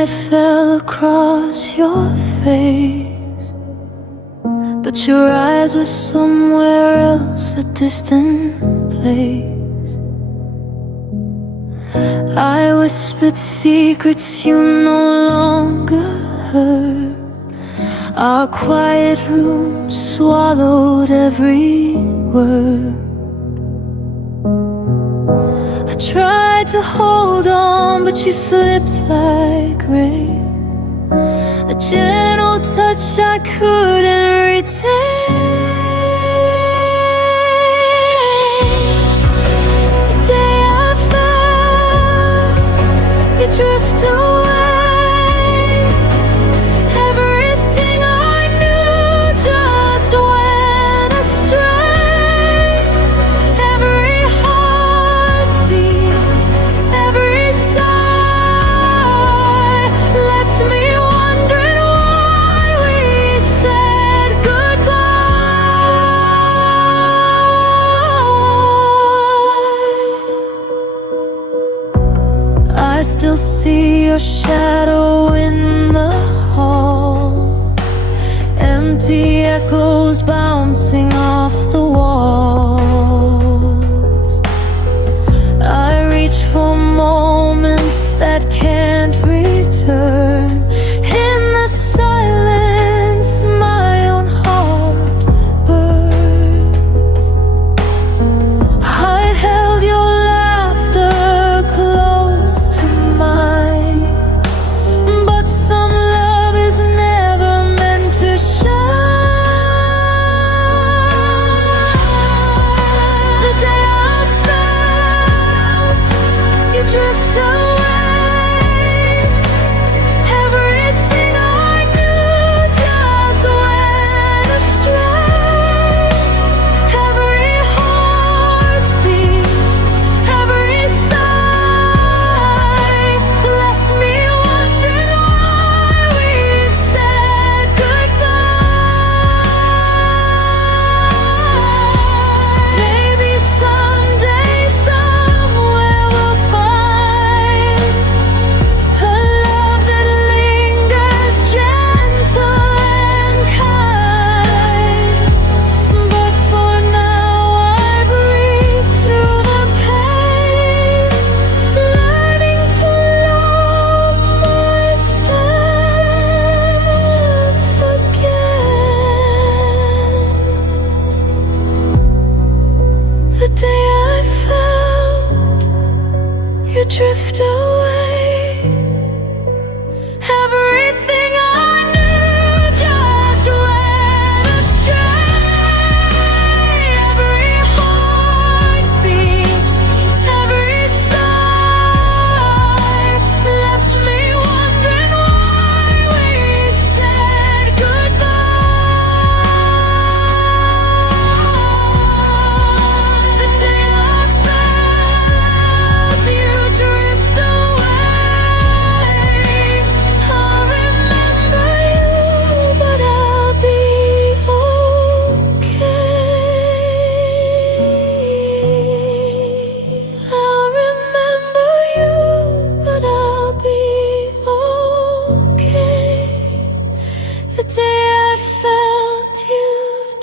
light fell across your face, but your eyes were somewhere else, a distant place. I whispered secrets you no longer heard. Our quiet room swallowed every word. I tried to hold on, but you slipped like rain, a gentle touch I couldn't retain. The day I fell, you drift away. Everything I knew just went astray. Every heartbeat, every sigh left me wondering why we said goodbye. I still see your shadow in the hall, empty echoes bouncing off the walls. I reach for moments that can't return. In the silence, my own heart burns. I held your laughter close to mine, but some love is never meant to shine. The day I fell, you drift away. Everything I knew just went astray. Every heartbeat, every sigh left me wondering why we said goodbye. Maybe someday, somewhere we'll find a love that lingers gentle and kind. But for now I breathe through the pain, learning to love myself again. The day I felt you drift away. Everything I knew just went astray. Every heartbeat, every sigh left me wondering why we said goodbye. The day I felt you drift away, I remember you, but I'll be okay. I'll remember you, but I'll be okay. The day I felt you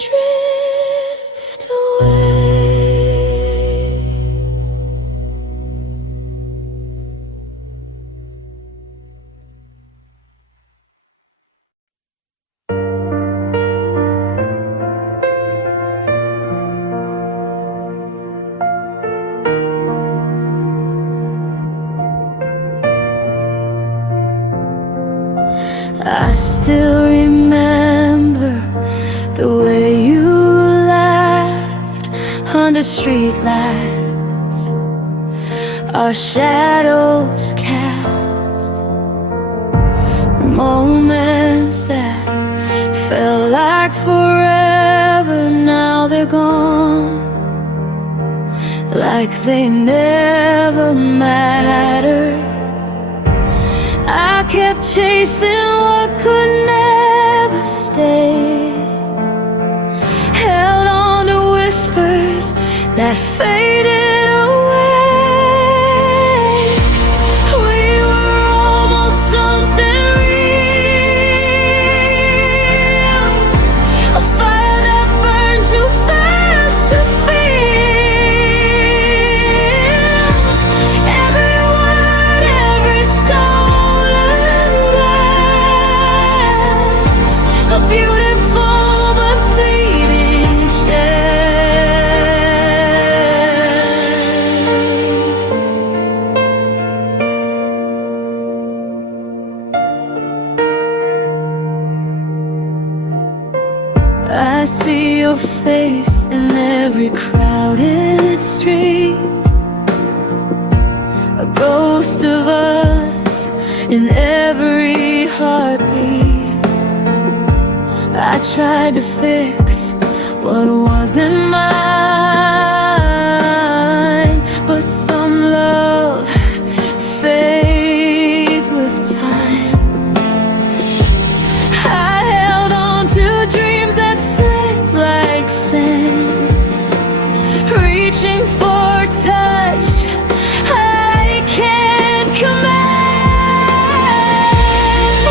drift away. I still remember the way you laughed under streetlights, our shadows cast, moments that felt like forever. Now they're gone, like they never mattered. I kept chasing what could never stay, held on to whispers that faded away. We were almost something I see your face in every crowded street, a ghost of us in every heartbeat. I tried to fix what wasn't mine, but some love fades with time. I held on to dreams that slip like sand, reaching for touch I can't command.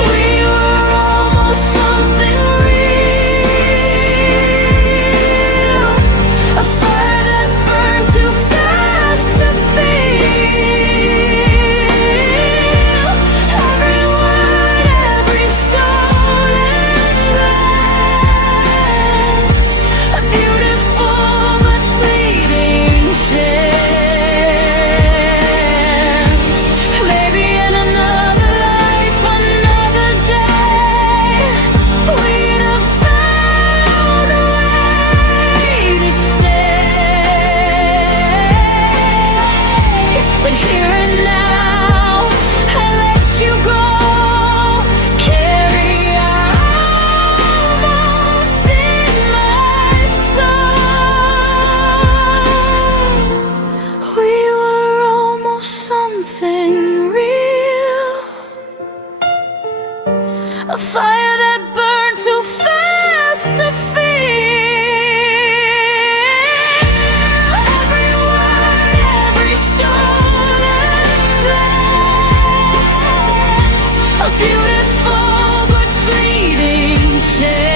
We were almost something real, a fire that burned too fast to feel. Every word, every stolen glance, a beautiful but fleeting chance. Maybe in another life, another day, we'd have found a way to stay. But here and now, I let you go, carry almost in my soul. We were almost something real, a fire that burned too fast to feel. Every word, every stolen glance, a beautiful but fleeting chance.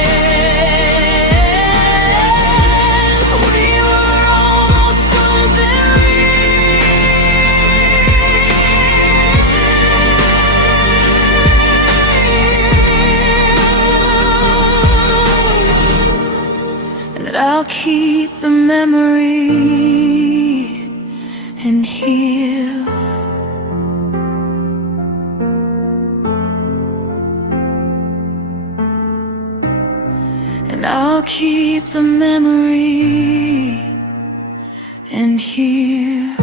We were almost something real. And I'll keep the memory and heal. And I'll keep the memory and heal.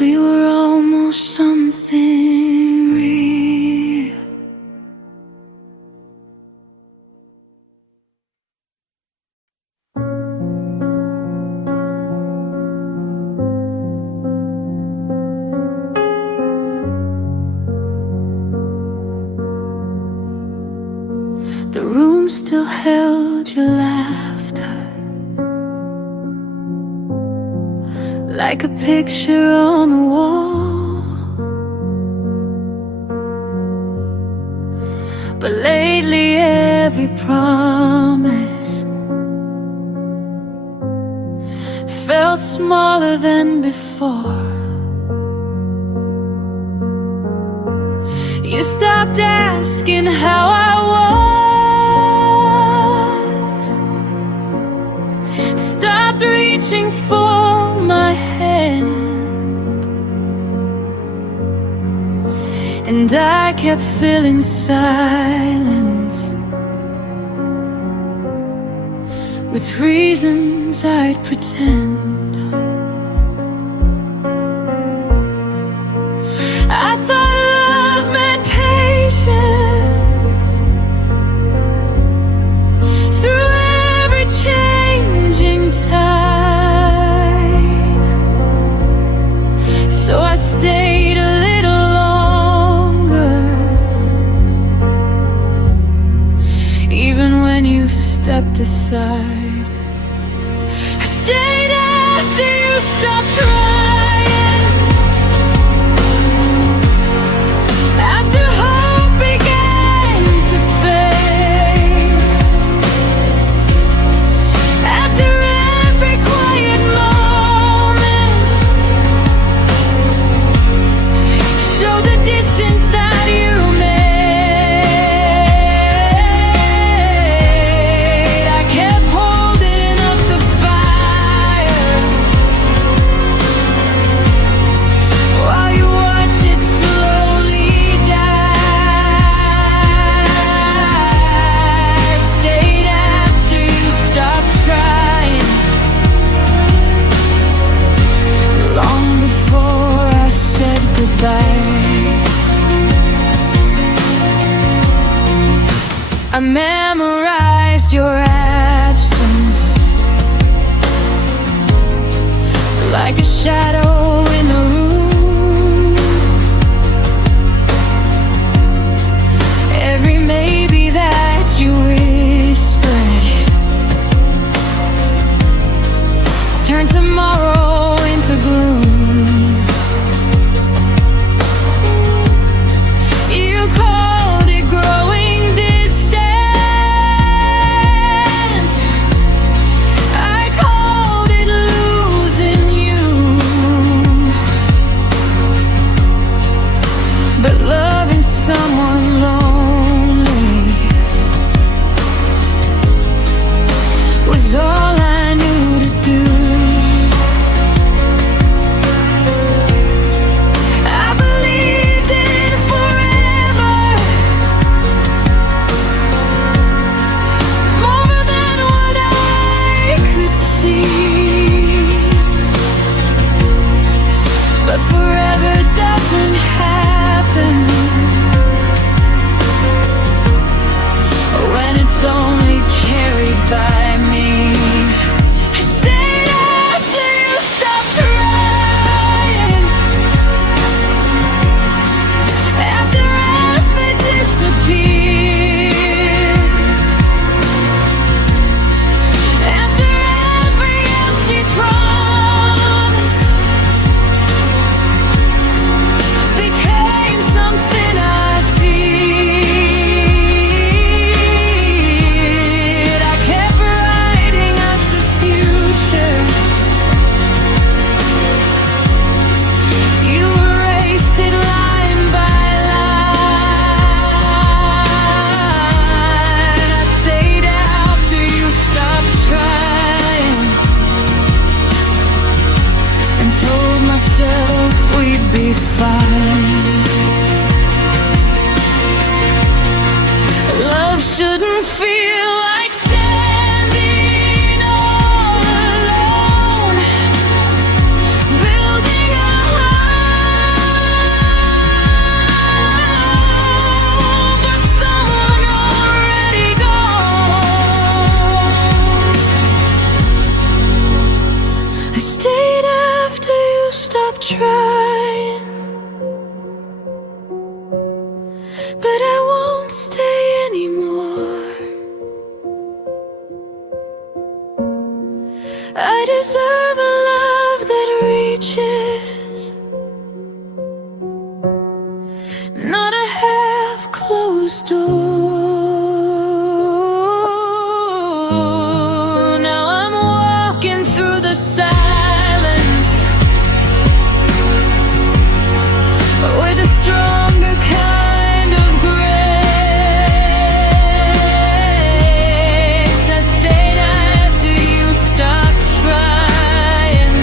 We were almost something real. The room still held your laughter, like a picture on the wall. But lately every promise felt smaller than before. You stopped asking how I was, stopped reaching for my hand, and I kept filling silence with reasons I'd pretend. I thought love meant patience through every changing tide, so I stayed a little longer, even when you stepped aside. I stayed memorized your absence like a shadow in the room. Every maybe that you whispered turned tomorrow into gloom. You called it growing distant. I called it losing you. But loving someone lonely was all I knew to do. I believed in forever more than what I could see. But forever doesn't happen when it's only carried by me. I stayed after you stopped trying, after effort disappeared, after every empty promise became something I feared. I kept writing us a future. You erased it line by line. I stayed after you stopped trying and told myself we'd be fine. Love shouldn't feel like standing all alone, building a home for someone already gone. I stayed after you stopped trying, but I won't stay anymore. I deserve a love that reaches, not a half-closed door. Now I'm walking through the silence with a stronger kind of grace. I stayed after you stopped trying,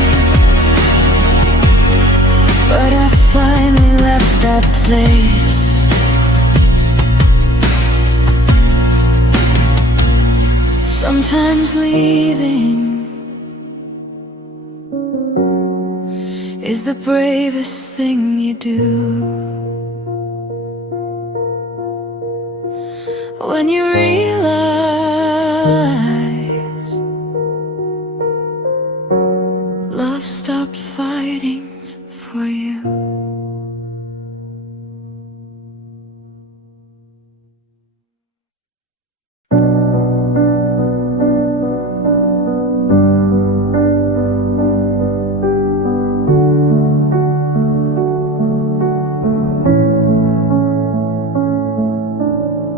but I finally left that place. Sometimes leaving is the bravest thing you do. When you realize love stopped fighting for you.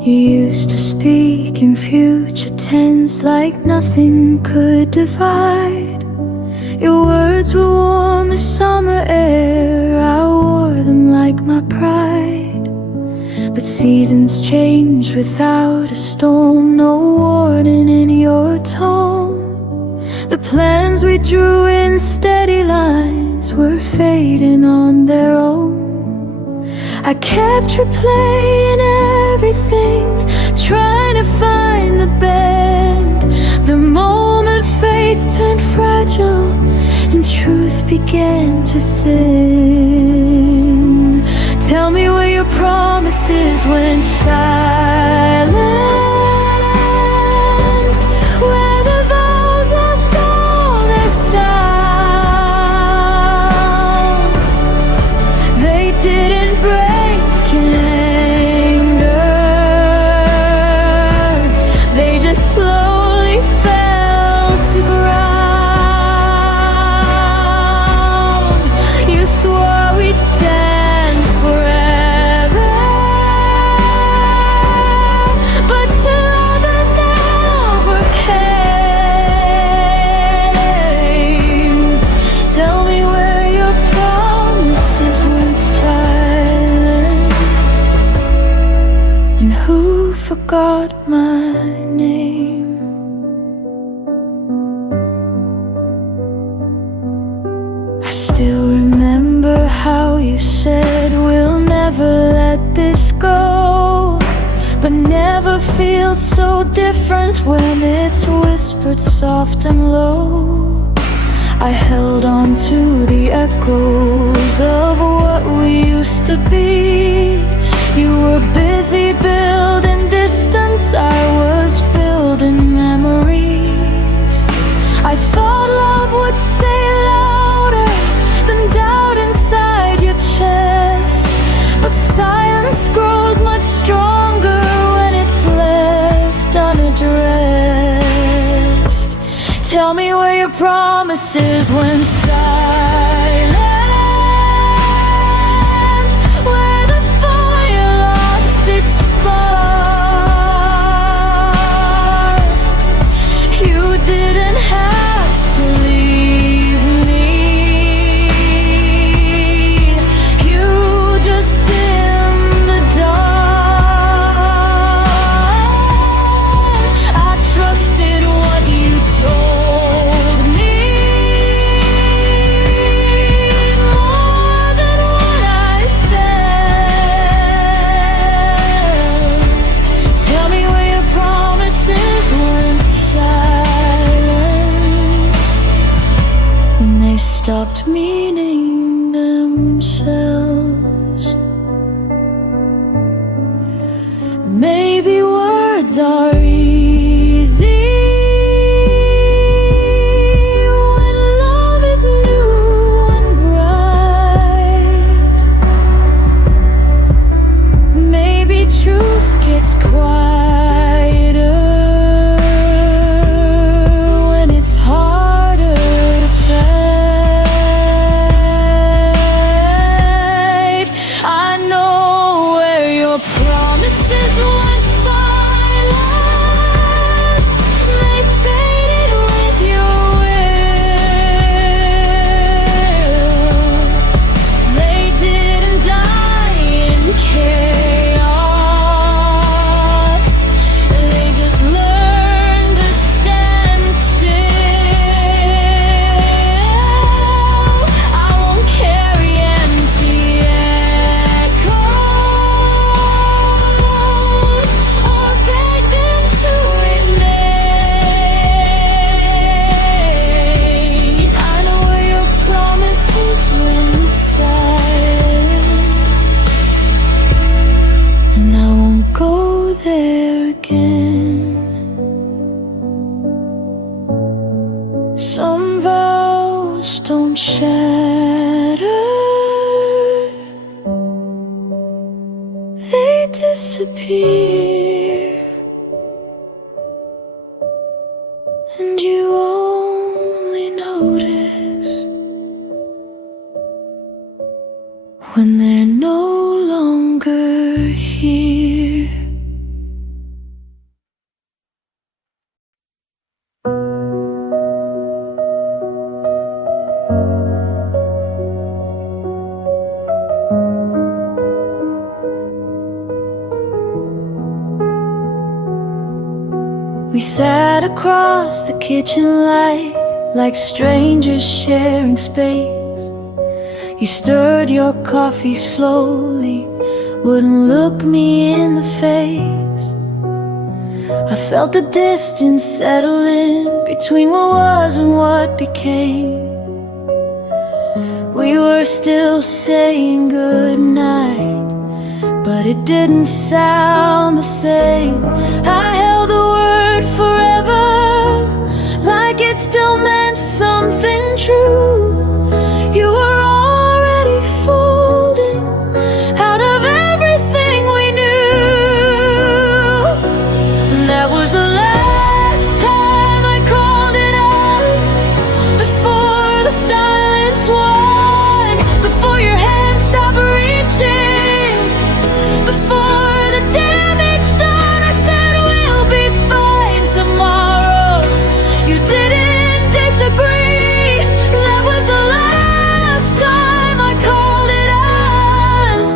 You used to speak in future tense like nothing could divide. Your words were warm as summer air, I wore them like my pride. But seasons change without a storm, no warning in your tone. The plans we drew in steady lines were fading on their own. I kept replaying everything, trying to find the bend. The moment faith turned fragile and truth began to thin. Tell me where your promises went silent. forgot my name. I still remember how you said we'll never let this go, but never feels so different when it's whispered soft and low. I held on to the echoes of what we used to be. You were busy building distance, I was building memories. I thought love would stay louder than doubt inside your chest, but silence grows much stronger when it's left unaddressed. Tell me where your promises went silent, where the fire lost its spark. You didn't have to leave me, you just dimmed the dark. I trusted what you told me more than what I felt. Tell me where your promises went silent, when they stopped meaning themselves. Maybe words are easy when love is new and bright. Maybe truth gets quieter when it's harder to fight. I know where your promises went silent, they faded with your will. They didn't die in chaos, they just learned to stand still. I won't carry empty echoes or beg them to remain. I know where your promises went silent, and I won't go there again. Some vows don't shatter, they disappear, and you only notice when they're no longer here. We sat across the kitchen light like strangers sharing space. You stirred your coffee slowly, wouldn't look me in the face. I felt the distance settle in between what was and what became. We were still saying goodnight, but it didn't sound the same. I held the word forever, like it still meant something true. You were already folding out of everything we knew. And that was the last time I called it us, before the silence won, before your hand stopped reaching, before the damage done. I said we'll be fine tomorrow. You didn't disagree. That was the last time I called it us,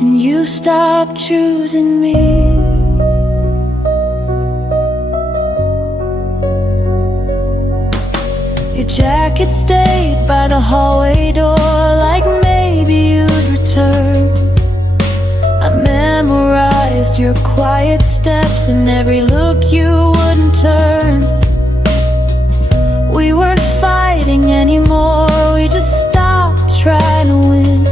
and you stopped choosing me. stayed by the hallway door, like maybe you'd return. I memorized your quiet steps and every look you wouldn't turn. We weren't fighting anymore, we just stopped trying to win.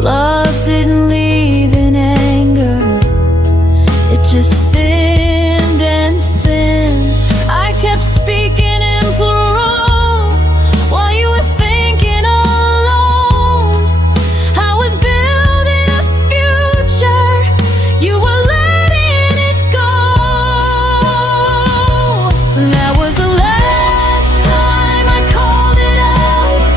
Love didn't leave in anger, it just thinned and thin. I kept speaking in plural while you were thinking alone. I was building a future, you were letting it go. That was the last time I called it us,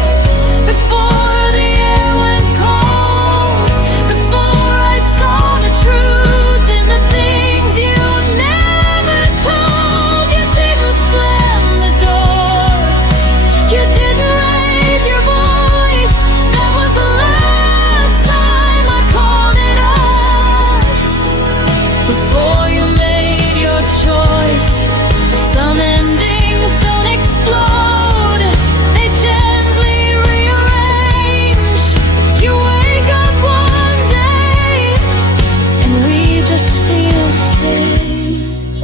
before the air went cold, before I saw the truth in the things you never told. You didn't slam the door, you didn't raise your voice. That was the last time I called it us, before you made your choice. Some endings don't explode, they gently rearrange. You wake up one day and we just feel strange.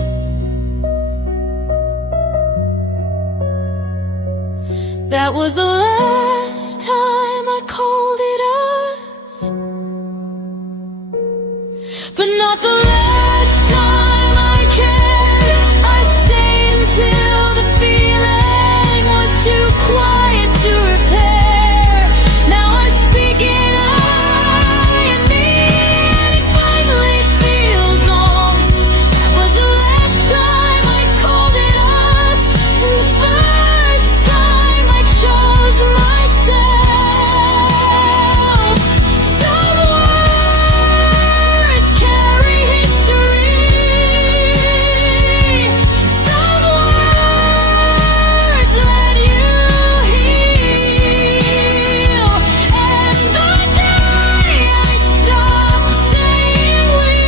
That was the last time I called it us, but not the last time I cared. I stayed until the feeling was too quiet to repair. Now I speak in I and me, and it finally feels honest. That was the last time I called it us, and the first time I chose myself. Some words carry history, some words let you heal. And the day I stopped saying we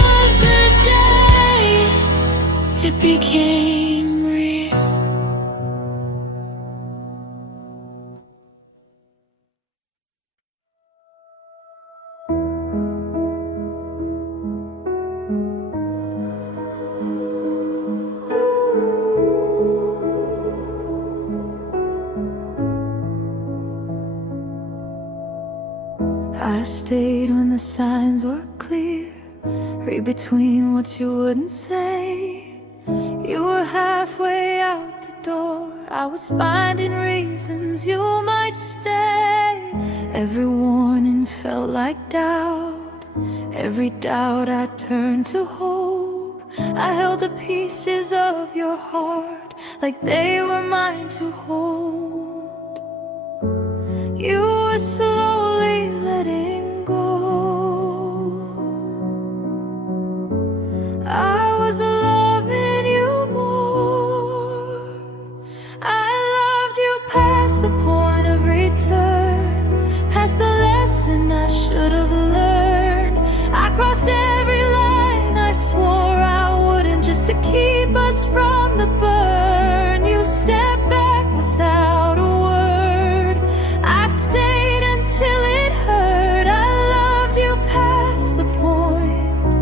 was the day it became real. I stayed when the signs were clear, read between what you wouldn't say. You were halfway out the door, I was finding reasons you might stay. Every warning felt like doubt, every doubt I turned to hope. I held the pieces of your heart like they were mine to hold. You were slowly letting go, I was loving you more. I loved you past the point of return, past the lesson I should have learned. I crossed every line I swore I wouldn't, just to keep us from the burn. You stepped back without a word, I stayed until it hurt. I loved you past the point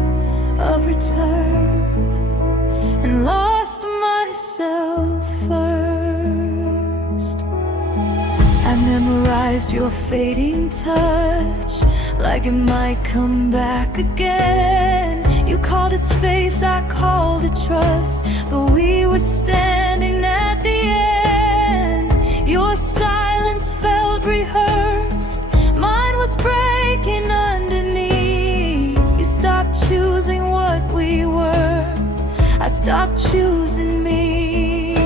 of return, and lost myself first. I memorized your fading touch, like it might come back again. You called it space, I called it trust, but we were standing at the end. Your silence felt rehearsed, mine was breaking underneath. You stopped choosing what we were, I stopped choosing me.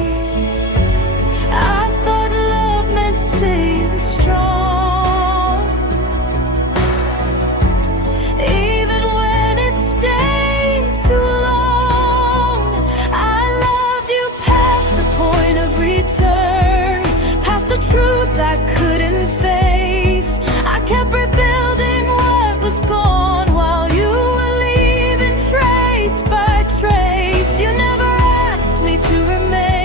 I thought love meant staying strong, even when it stayed too long. I loved you past the point of return, past the truth I couldn't face. I kept rebuilding what was gone while you were leaving trace by trace. You never asked me to remain,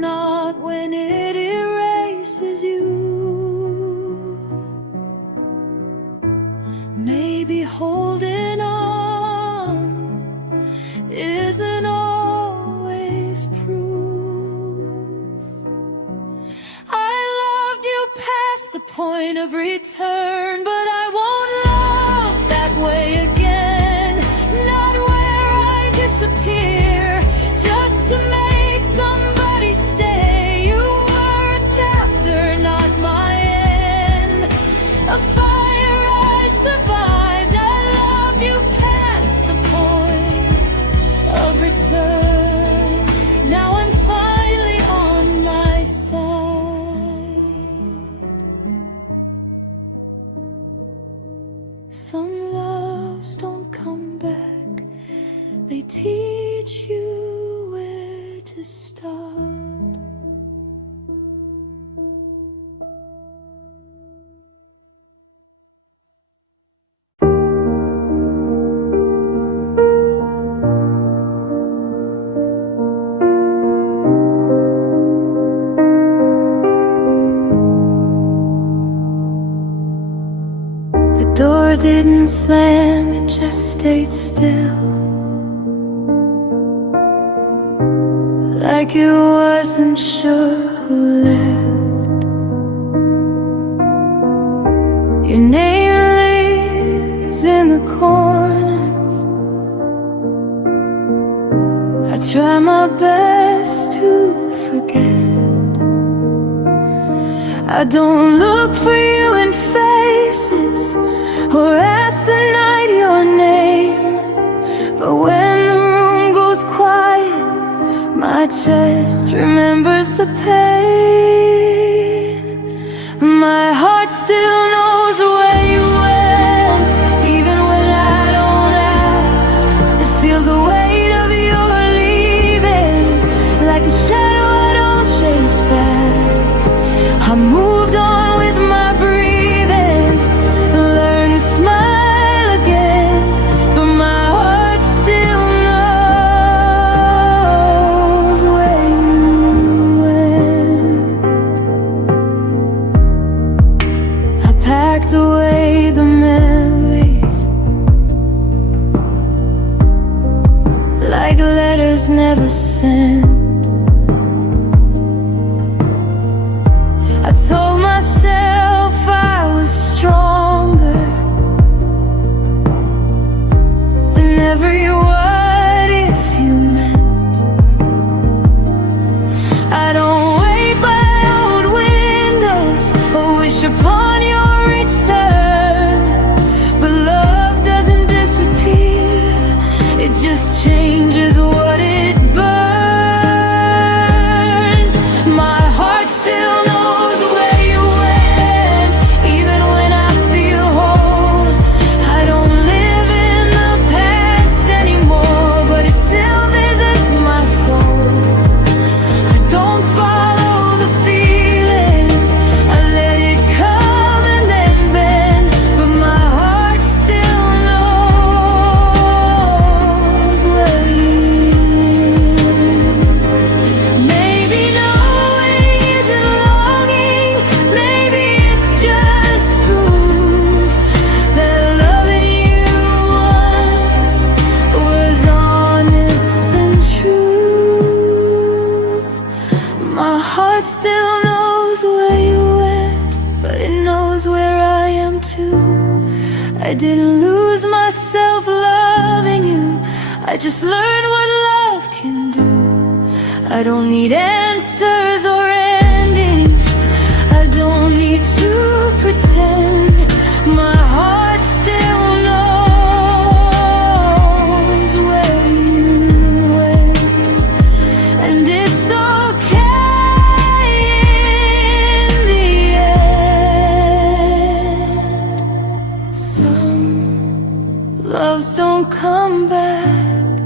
not when it erases you. Maybe holding on isn't always proof. I loved you past the point of return, but I won't love that way again. Not where I disappear just to make somebody stay. You were a chapter, not my end. A fire I survived. I loved you past the point of return. Now I'm finally on my side. Some loves don't come back. They teach you where to start. The door didn't slam, it just stayed still, like it wasn't sure who left. Your name lives in the corners. I try my best to forget. I don't look for you in faces or ask the night your name, but when the room goes quiet, my chest remembers the pain. My heart still knows where you went, even when I don't ask. It feels the weight of your leaving, like a shadow I don't chase back. I moved on with my breathing, learned to smile again, but my heart still knows where you went. I packed away the memories, like letters never sent. I told myself I was stronger than every what if you meant. I don't wait by old windows or wish upon your return, but love doesn't disappear, it just changes what it burns. My heart still knows where you went, even when I feel whole. I don't live in the past anymore, but it still visits my soul. I don't follow the feeling, I let it come and then bend, but my heart still knows where you went. Maybe knowing isn't longing, maybe it's just proof that loving you once was honest and true. My heart still knows where you went, but it knows where I am too. I didn't lose myself loving you, I just learned what love can do. I don't need answers or endings, I don't need to pretend. My heart still knows where you went, and it's okay in the end. Some loves don't come back,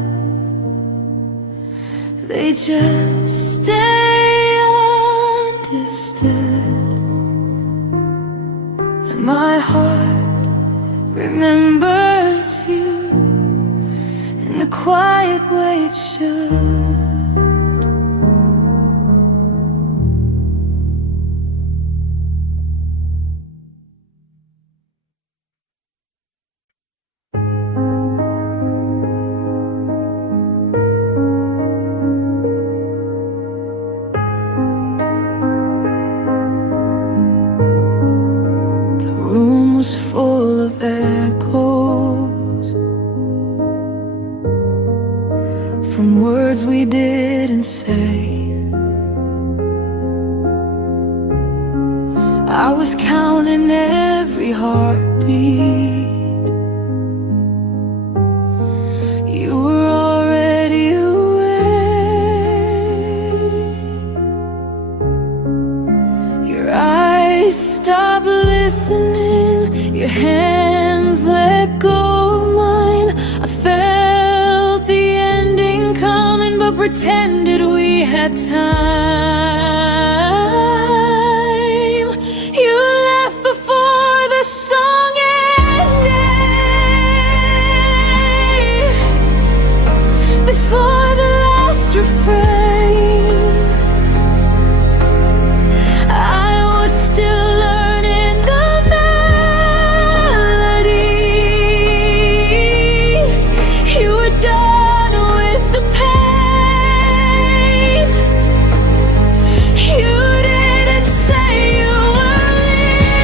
they just stay understood. And my heart remembers you in the quiet way it should. was full of echoes from words we didn't say. I was counting every heartbeat. You were already away. Your eyes stopped listening, your hands let go of mine. I felt the ending coming, but pretended we had time. You left before the song ended, before the last refrain. I was still learning the melody. You were done with the pain. You didn't say you were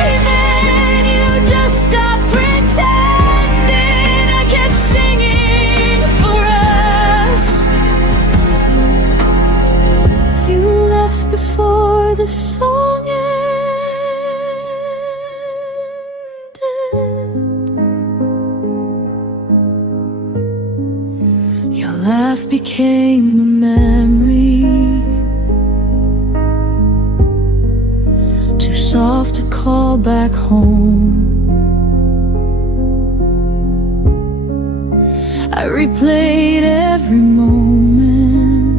leaving, you just stopped pretending. I kept singing for us. You left before the song ended. Your laugh became a memory, too soft to call back home. I replayed every moment,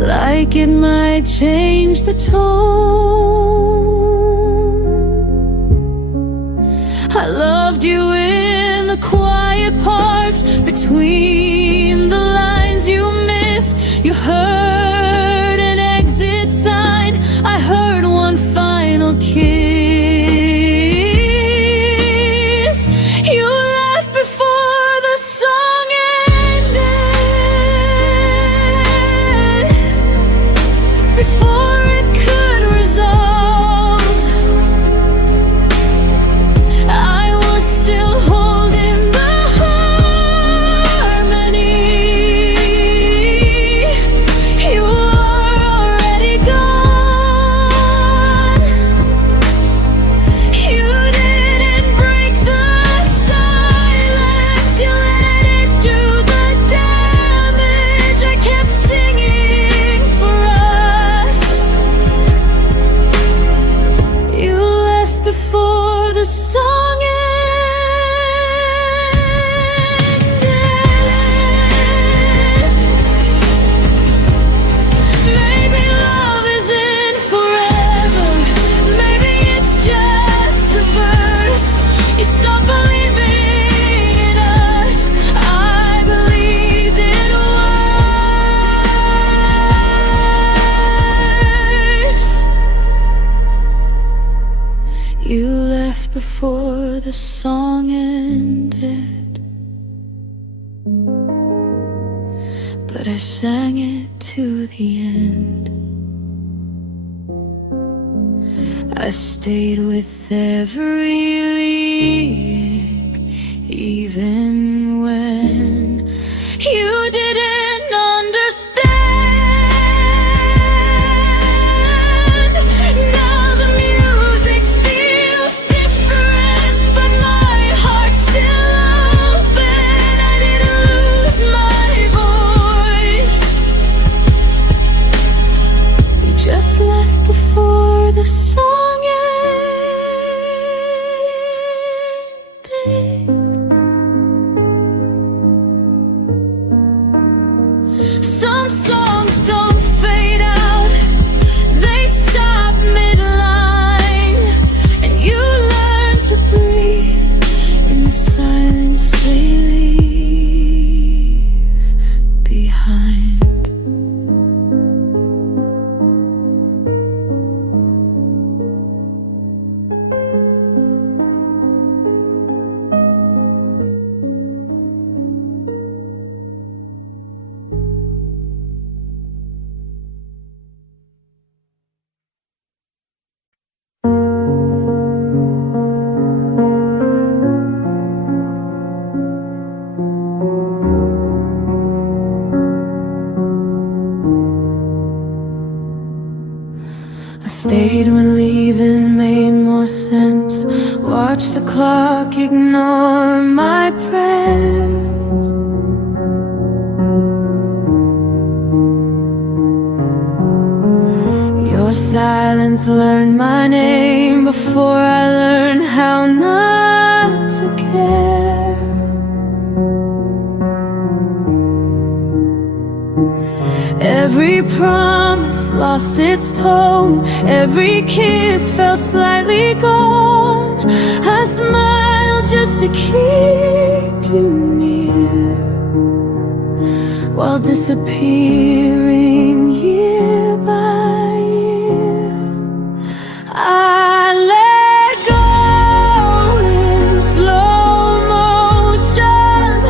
like it might change the tone. I loved you in the quiet parts, between the lines you missed. You heard an exit sign, I heard one final kiss. You left before the song ended, before it could resolve. I was still holding the harmony. You are already gone. You didn't break the silence, you let it do the damage. I kept singing for us. You left before the song ended. Maybe love isn't forever, maybe it's just a verse. You stopped believing in us, I believed it worse. You left before the song ended, but I sang it to the end. I stayed with every lyric, even when you didn't understand. Now the music feels different, but my heart's still open. I didn't lose my voice. You just left before the song ended. I stayed when leaving made more sense. Watch the clock ignore my prayers. Your silence learned my name before I learned how not to care. Every promise lost its tone. Every kiss felt slightly gone. I smiled just to keep you near, while disappearing year by year. I let go in slow motion,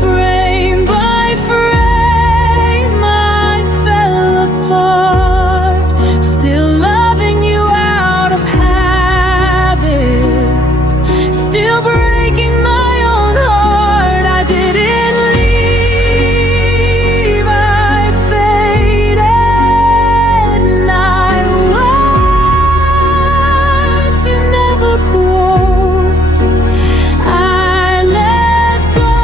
frame by frame I fell apart, still loving you out of habit, still breaking my own heart. I didn't leave, I faded, and I words you never quote. I let go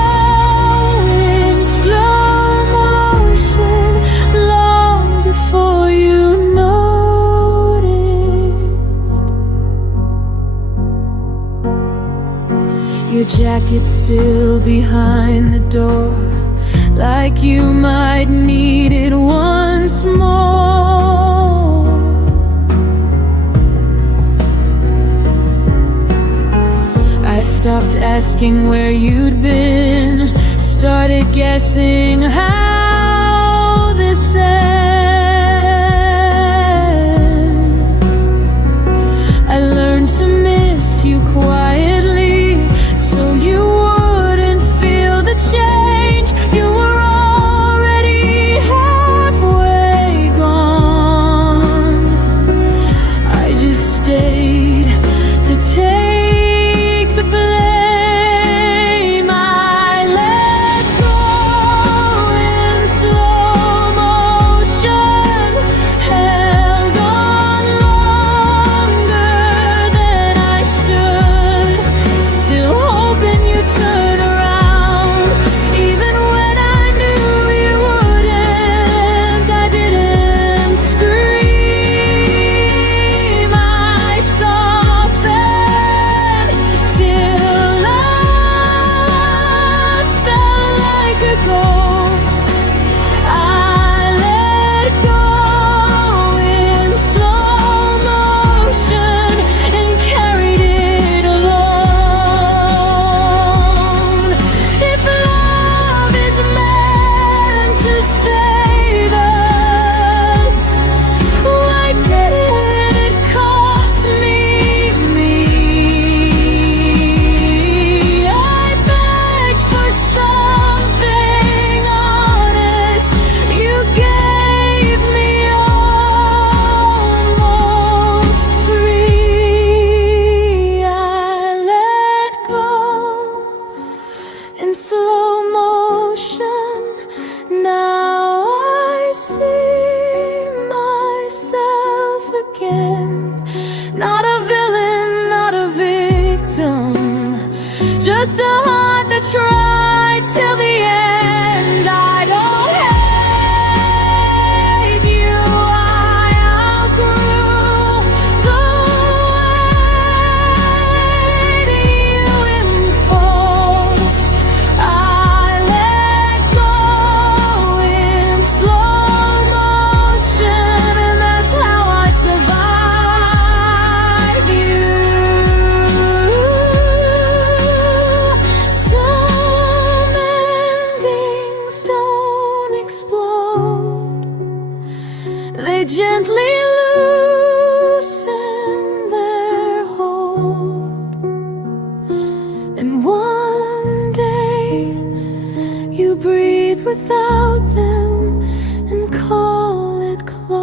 in slow motion long before you noticed. Your jacket still behind the door, like you might need it once more. I stopped asking where you'd been, started guessing how this ends. I learned to miss you quietly, so you wouldn't feel the change. You were already halfway gone. I just stayed to take the blame. I let go in slow motion, held on longer than I should, still hoping you'd turn around, even when I knew you wouldn't. I didn't scream, I softened till I felt like a ghost. I let go in slow motion and carried it alone. If love is meant to save us, why did it cost me? I begged for something honest. You gave me almost free. I let go in slow motion. Now I see myself again. Not a villain, not a victim, just a heart that tried till the end. I don't hate you, I outgrew the way that you imposed. I let go in slow motion, and that's how I survived you. Some endings don't explode, they gently loosen their hold, and one day you breathe without them and call it closure.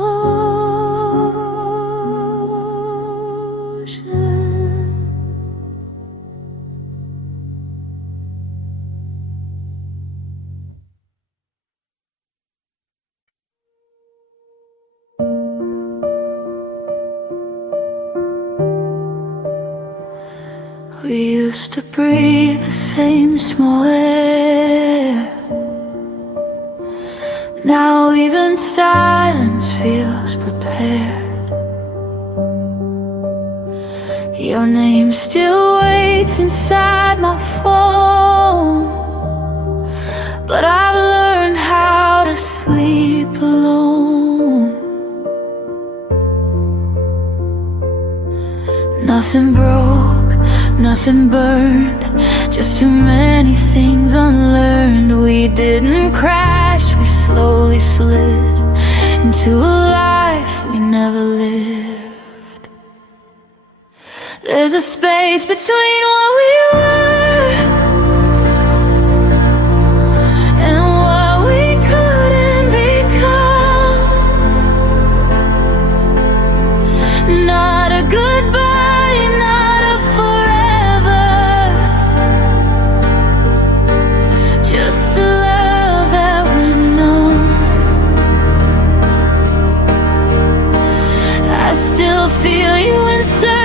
used to breathe the same small air. Now even silence feels prepared. Your name still waits inside my phone, but I've learned how to sleep alone. Nothing broke, nothing burned, just too many things unlearned. We didn't crash, we slowly slid into a life we never lived. There's a space between what we were and what we couldn't become. Not a goodbye, not a forever, just a love that went numb. I still feel you inserted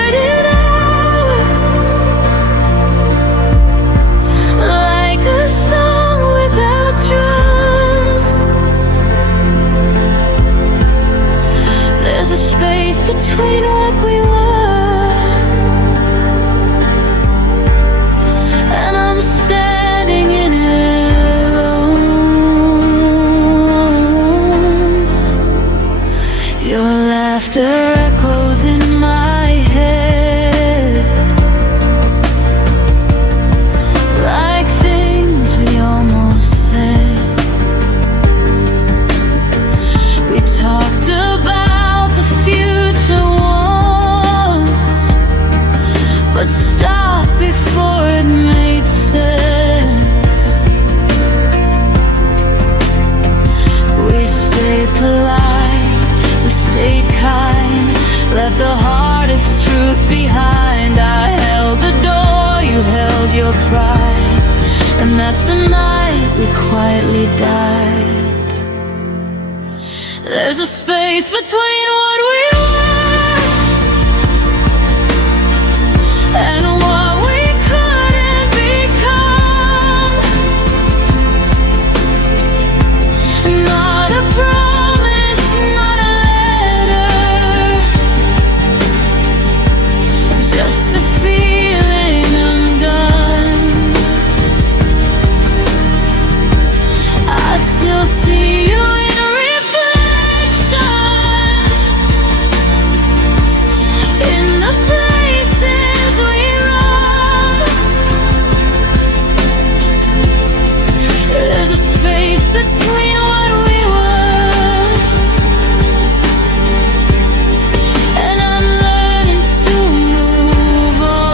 between what we were, and I'm standing in it alone. Your laughter echoes in my head like things we almost said. We talked about the future once, but stopped before it made sense. We stayed polite, we stayed kind, left the hardest truth behind. I held the door, you held your pride, and that's the night we quietly died. There's a space between what we were and what we couldn't become. Not a promise, not a letter, just a feeling undone. I still see you in reflections in the places we run. There's a space between what we were, and I'm learning to move on.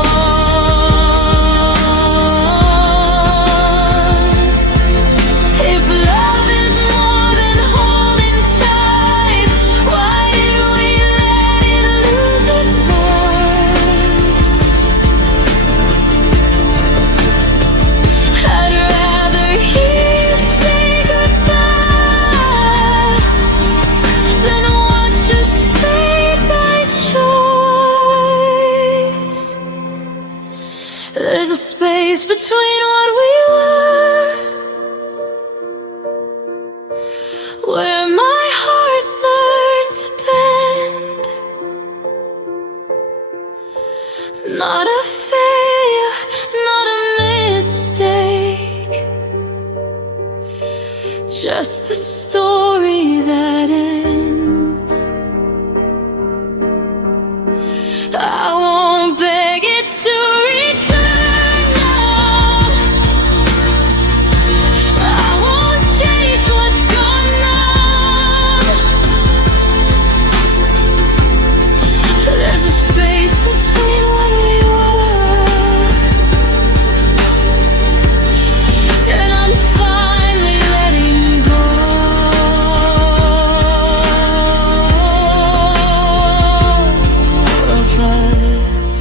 If love is more than holding tight, why did we let it lose its voice? I'd rather hear you say goodbye than watch us fade by choice. There's a space between what we were, where my heart learned to bend. Not a failure, not a mistake, just a story that ends. I won't beg it to return now. I won't chase what's gone numb. There's a space between what we were, and I'm finally letting go of us.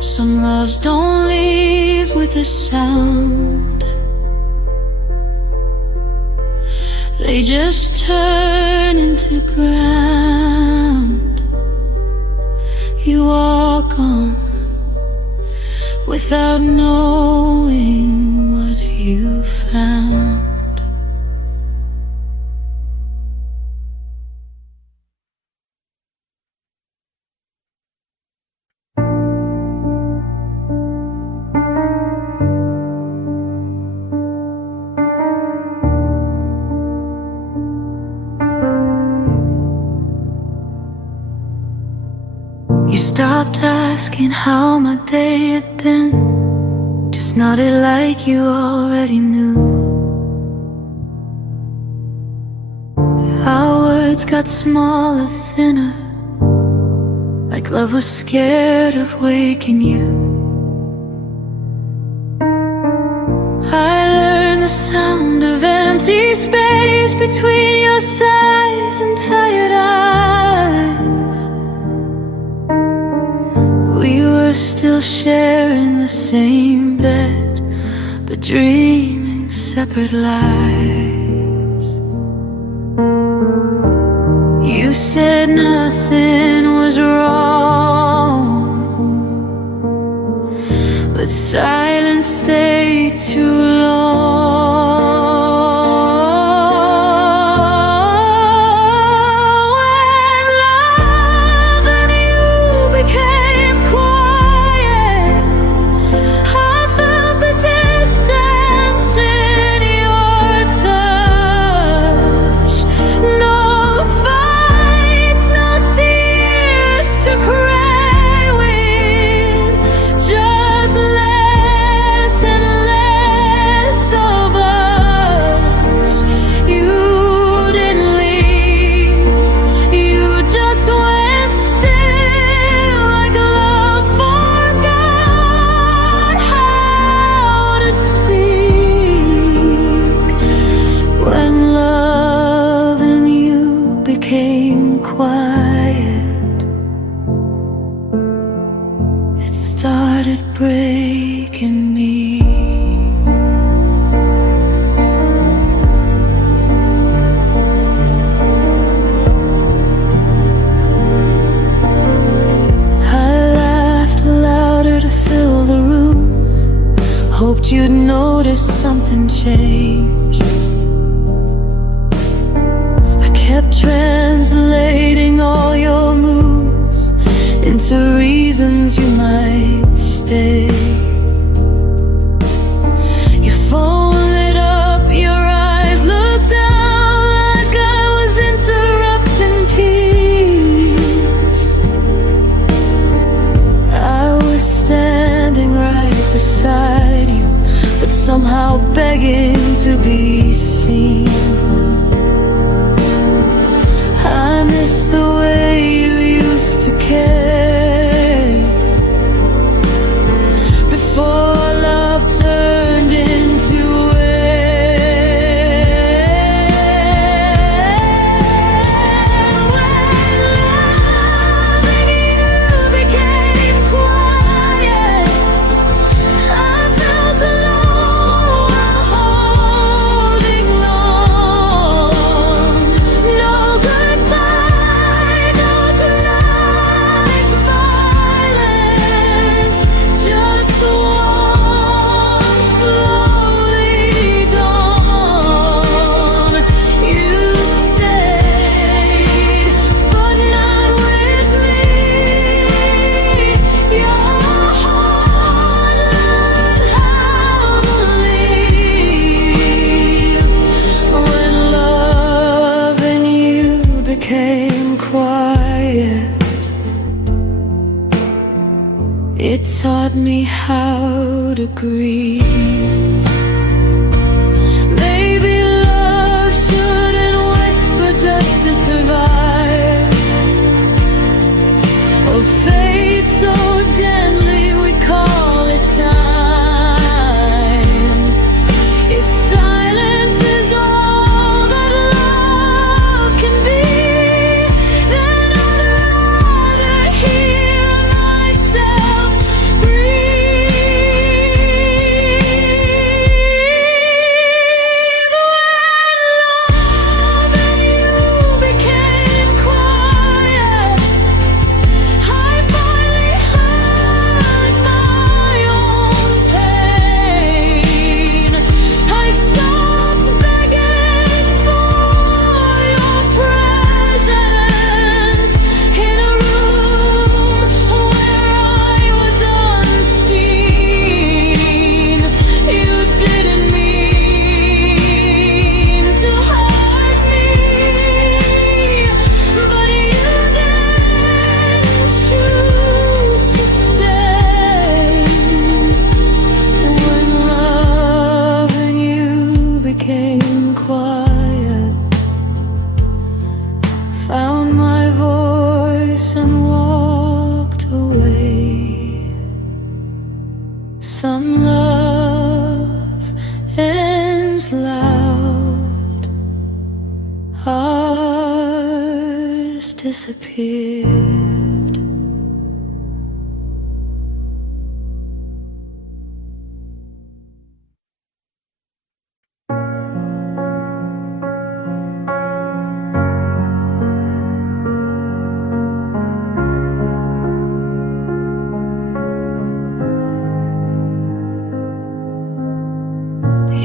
Some loves don't leave with a sound, they just turn into ground. You walk gone without knowing what you found. You stopped asking how my day had been, just nodded like you already knew. Our words got smaller, thinner, like love was scared of waking you. I learned the sound of empty space between your sighs and tired eyes. We were still sharing the same bed, but dreaming separate lives. You said nothing was wrong, but silence stayed too long. Became quiet, it started breaking me. I laughed louder to fill the room, hoped you'd notice something changed. Kept translating all your moves into reasons you might stay. Your phone lit up, your eyes looked down like I was interrupting peace. I was standing right beside you, but somehow begging to be seen. I miss the way you used to care before love turned into it taught me how to grieve. Maybe love shouldn't whisper just to survive, or fade so gently we call it time. If silence is all that love can be, then I'd rather hear myself breathe. scars disappeared.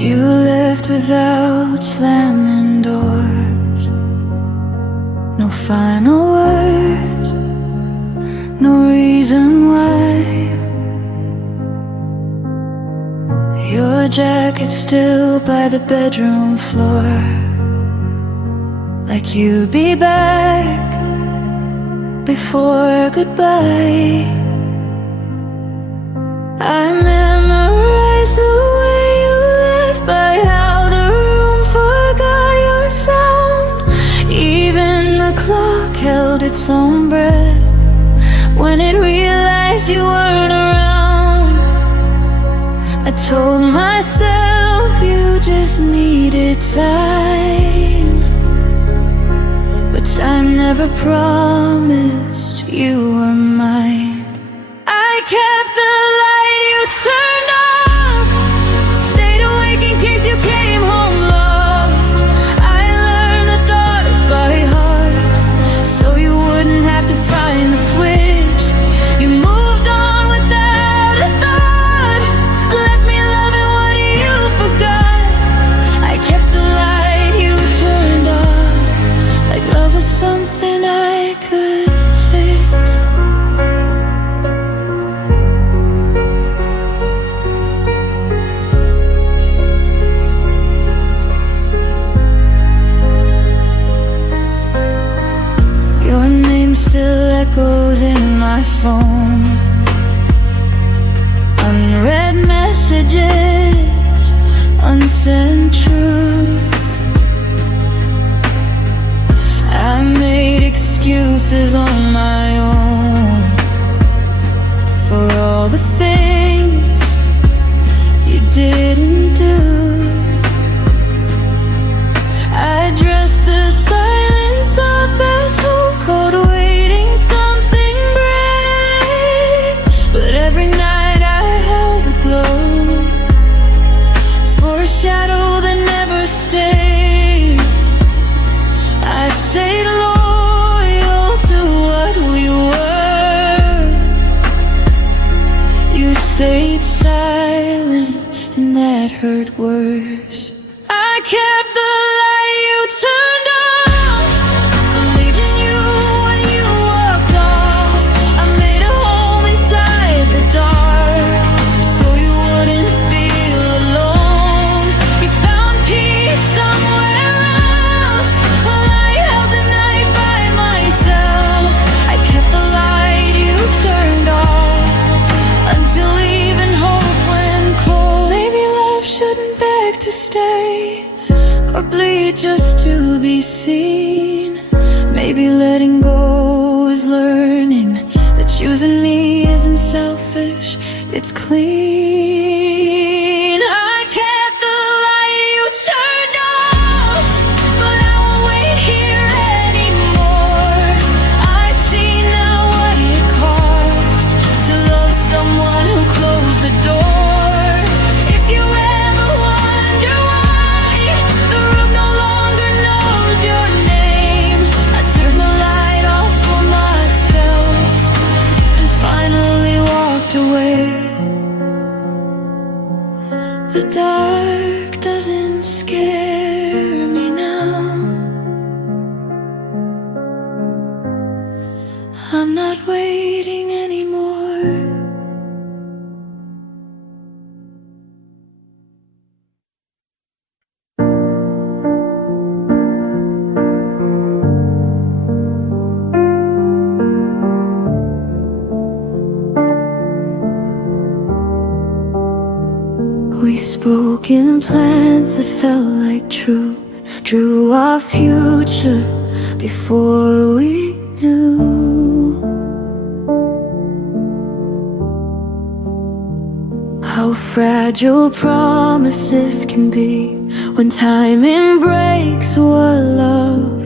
You left without slamming doors. No final words, no reason why. Your jacket's still by the bedroom floor, like you'd be back before goodbye. I memorized the way you left, by how the room forgot your sound. Even the clock held its own breath when it realized you weren't around. I told myself you just needed time, but time never promised you were mine. I kept the light you turned off, stayed awake in case you came home lost. I learned the dark by heart, so you wouldn't have to find the switch. You moved on without a thought, left me loving what you forgot. I kept the light you turned off, like love was something I could fix. Your name still echoes in my phone. Unread messages, unsent truth. I made excuses on my own for all the things you didn't do. I dressed the silence up as hope, cold waiting something brave. But every night I held a glow for a shadow that never stayed. I stayed loyal to what we were. You stayed silent, and that hurt worse. I kept the light you turned off, believed in you when you walked off. I made a home inside the dark, so you wouldn't feel alone. You found peace somewhere else, while I held the night by myself. I kept the light you turned off, until even hope went cold. Maybe love shouldn't beg to stay, or bleed just to be seen. Maybe letting go is learning that choosing me isn't selfish, it's clean. I kept the light you turned off, but I won't wait here anymore. I see now what it cost to love someone who closed the door. If you ever wonder why the room no longer knows your name, I turned the light off for myself and finally walked away. The dark doesn't scare me now. I'm not waiting anymore. We spoke in plans that felt like truth, drew our future before we knew how fragile promises can be when timing breaks what love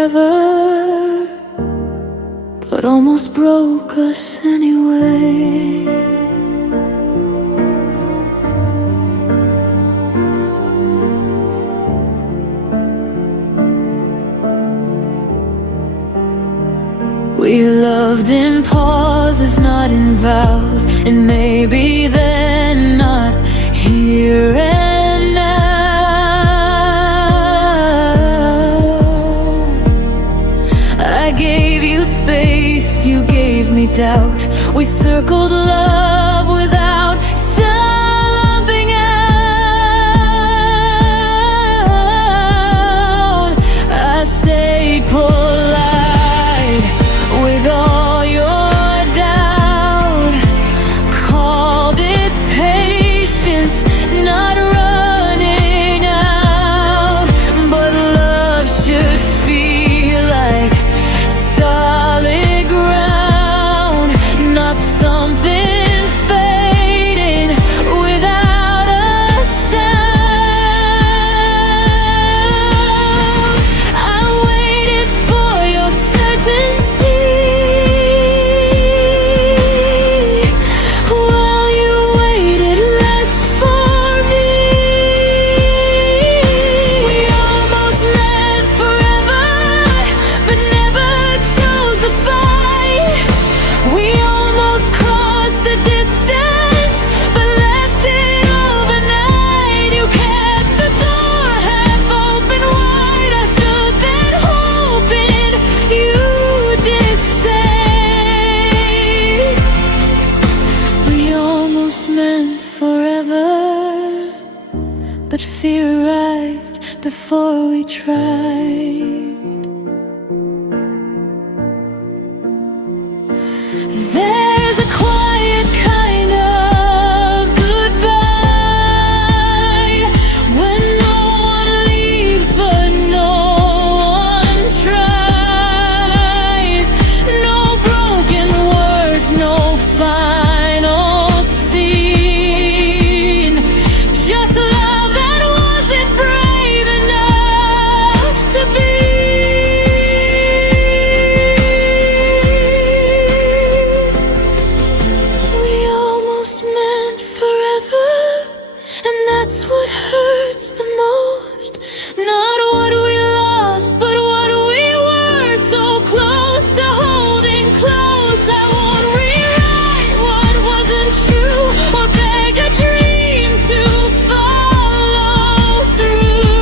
forever, but almost broke us anyway. We loved in pauses, not in vows, and maybe they're not here and now. I gave you space, you gave me doubt. We circled love without something out. I stayed polite with all your doubt, called it patience, not running out. But love should feel like solid ground, not something fading without a sound. I waited for your certainty while you waited less for me. We almost met forever, but never chose the fight. We almost crossed the distance, but left it overnight. You kept the door half open wide. I stood there hoping you did say. We almost meant forever, but fear arrived before we tried. There's a quiet kind of goodbye when no one leaves but no one tries. No broken words, no final scene, just love that wasn't brave enough to be. We almost meant forever, and that's what hurts the most. Not what we lost, but what we were, so close to holding close. I won't rewrite what wasn't true or beg a dream to follow through.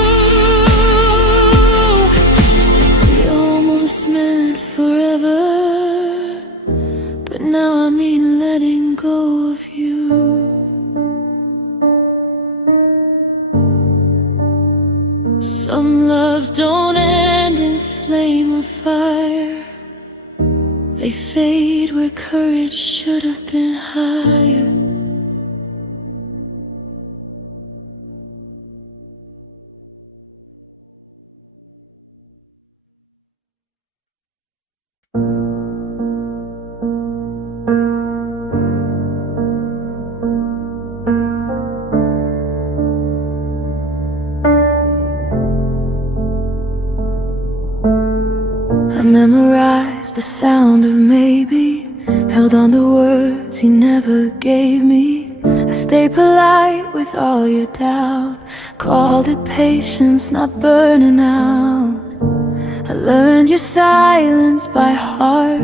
We almost meant forever, but now I mean letting go of you. Some loves don't end in flame or fire. They fade where courage should have been higher. I memorized the sound of maybe, held on to words he never gave me. I stayed polite with all your doubt, called it patience, not burning out. I learned your silence by heart,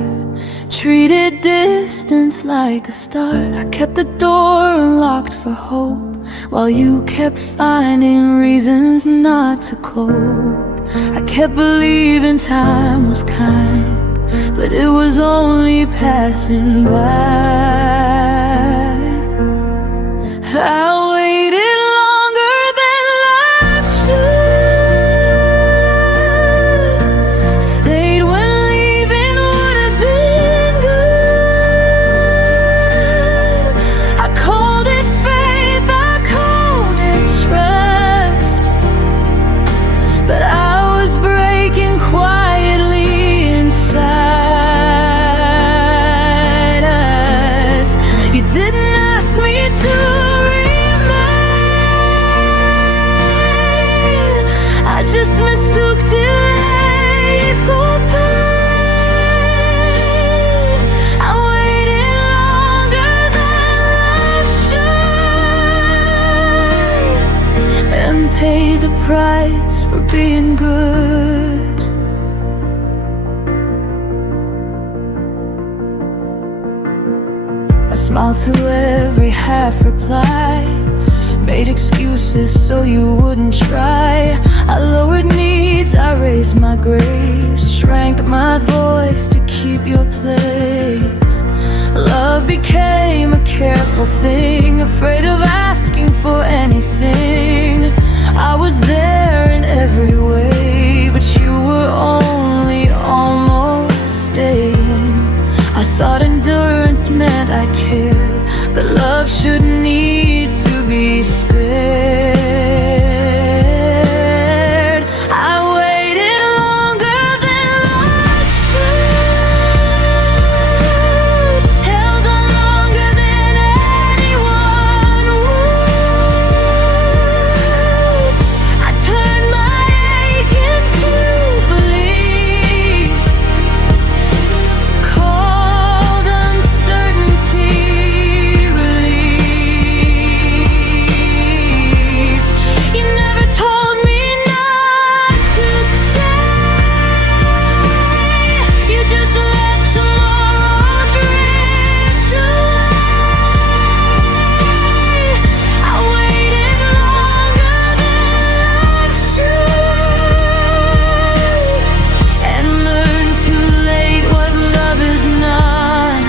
treated distance like a start. I kept the door unlocked for hope, while you kept finding reasons not to cope. I kept believing time was kind, but it was only passing by. I waited longer than life should, stayed when leaving would have been good. I called it faith, I called it trust, but I was breaking quietly inside us. price for being good. I smiled through every half reply, made excuses so you wouldn't try. I lowered needs, I raised my grace, shrank my voice to keep your place. Love became a careful thing, afraid of asking for anything. I was there in every way, but you were only almost staying. I thought endurance meant I cared, but love shouldn't need to be spared. I waited longer than love should, held on longer than anyone would. I turned my ache into belief, called uncertainty relief. You never told me not to stay, you just let tomorrow drift away. I waited longer than love should, and learned too late what love is not.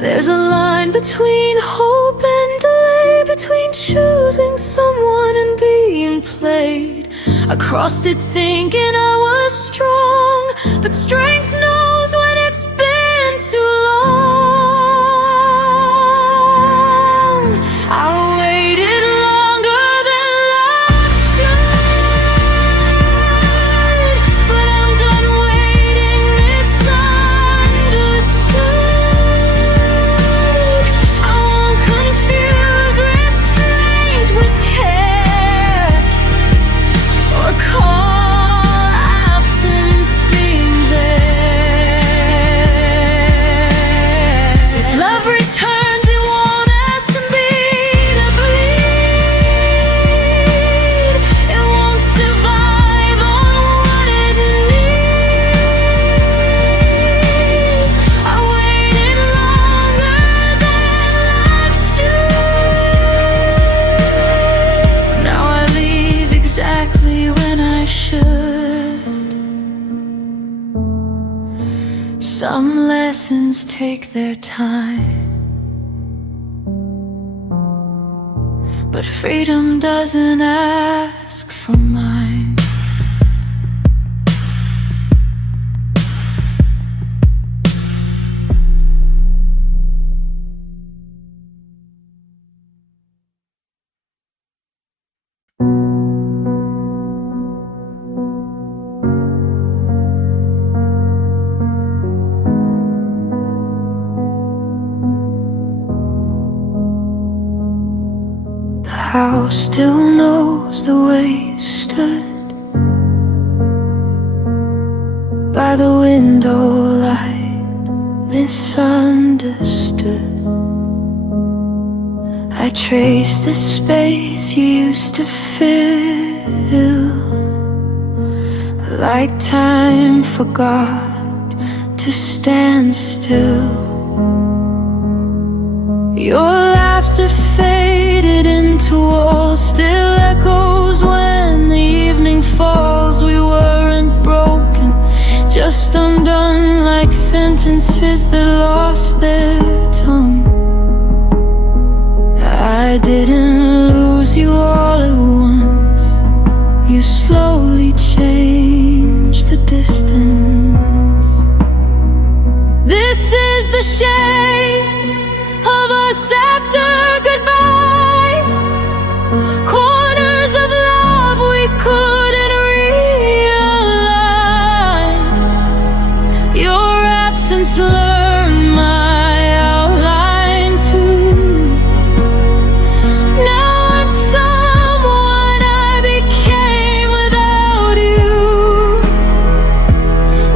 There's a line between hope and delay, between choosing someone and being played. I crossed it thinking I was strong, but strength knows when it's been too long. I waited longer than love should, but I'm done waiting misunderstood. I won't confuse restraint with care, or call absence being there. If love returns, it won't ask me to bleed. It won't survive on what it needs. I waited longer than love should. Now I leave exactly when I should. Some lessons take their time, but freedom doesn't ask for mine. The house still knows the way you stood by the window light, misunderstood. I trace the space you used to fill, like time forgot to stand still. Your laughter faded into walls, still echoes when the evening falls. We weren't broken, just undone, like sentences that lost their tongue. I didn't lose you all at once, you slowly changed the distance. This is the shape of us after goodbye, corners of love we couldn't realign. Your absence learned my outline too. Now I'm someone I became without you.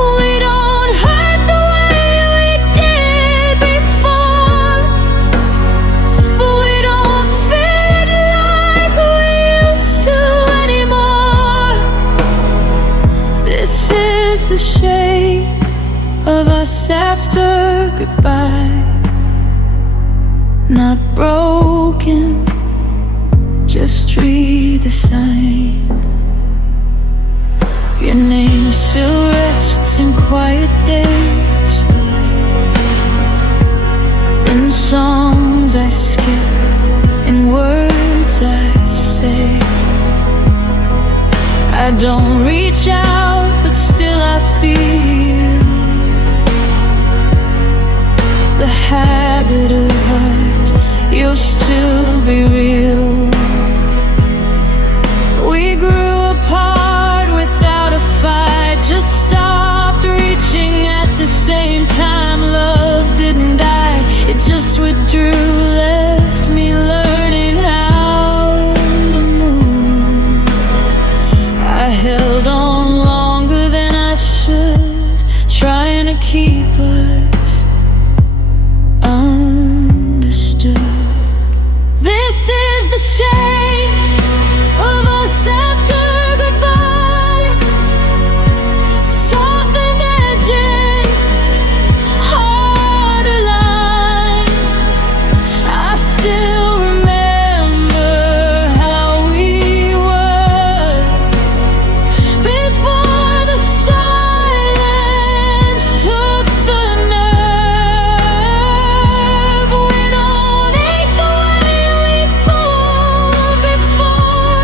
We don't hurt the way we did the shape of us after goodbye. Not broken, just redesigned. Your name still rests in quiet days, in songs I skip, in words I say. I don't reach out, but still I feel the habit of ours. You'll still be real. We grew apart without a fight, just stopped reaching at the same time. Love didn't die, it just withdrew, left me learning how to move. I held on longer than I should, trying to keep us understood. This is the shape of us after goodbye. Softened edges, harder lines. I still remember how we were before the silence took the nerve. We don't ache the way we pulled before,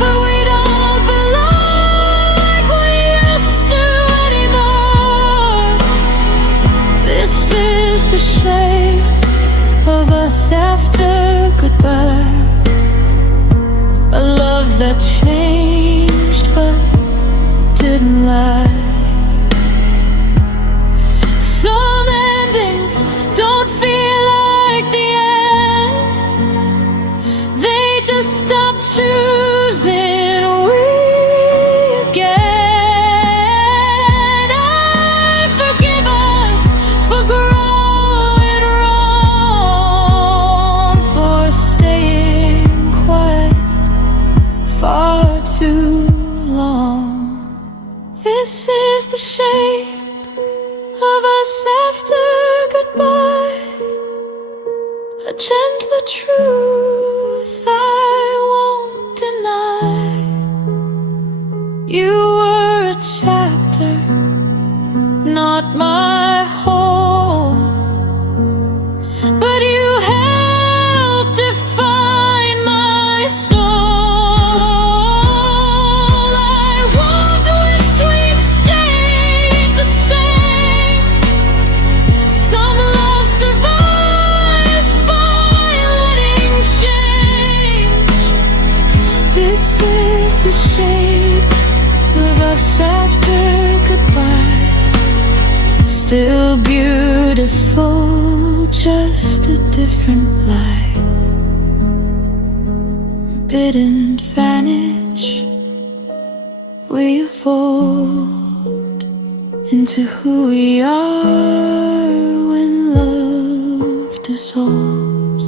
but we don't belong like we used to anymore. This is the shape of us after goodbye. A love that changed but didn't lie. Some endings don't feel like the end, they just stop choosing we again. I forgive us for growing wrong, for staying quiet far too long. This is the shape of us after goodbye. A gentler truth I won't deny. You were a chapter, not my home, but you helped define my soul. I won't wish we stayed the same. Some love survives by letting change. This is the shape of us after goodbye. Still beautiful, just a different life. Didn't vanish, we evolved into who we are when love dissolves.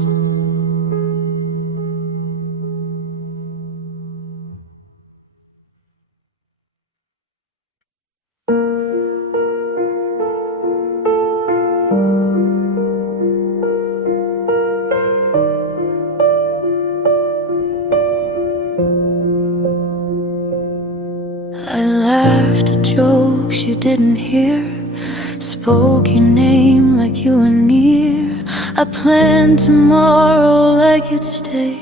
I laughed at jokes you didn't hear, spoke your name like you were near. I planned tomorrow like you'd stay,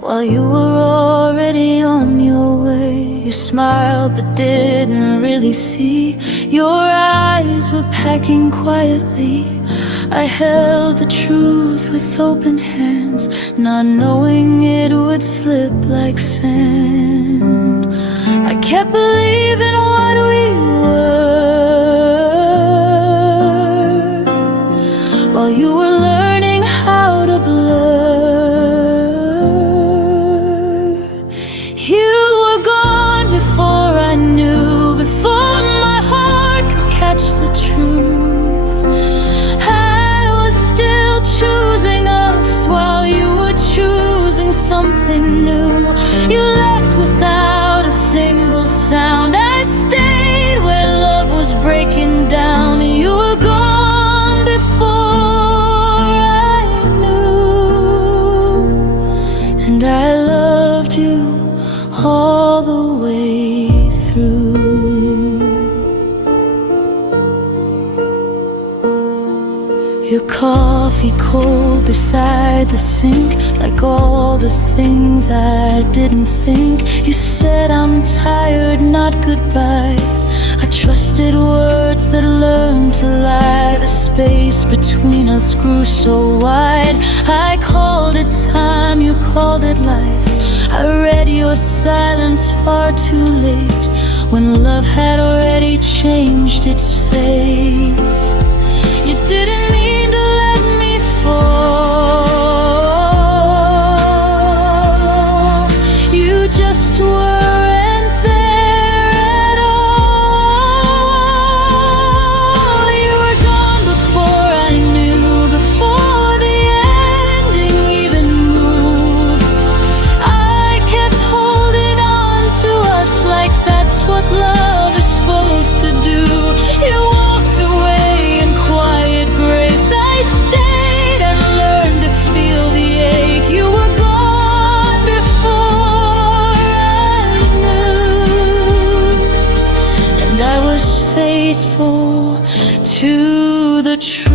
while you were already on your way. You smiled but didn't really see, your eyes were packing quietly. I held the truth with open hands, not knowing it would slip like sand. I kept believing what we were, while you were learning how to blur. You were gone before I knew, before my heart could catch the truth. I was still choosing us while you were choosing something new. You left without a single sound, I stayed all the way through. Your coffee cold beside the sink, like all the things I didn't think. You said I'm tired, not goodbye. I trusted words that learned to lie. The space between us grew so wide. I called it time, you called it life. I read your silence far too late, when love had already changed its face. You didn't mean to let me fall. You just weren't there at all. You were gone before I knew, before the ending even moved. I kept holding on to us like that's what love is supposed to do. You walked away in quiet grace. I stayed and learned to feel the ache. You were gone before I knew, and I was faithful to the truth.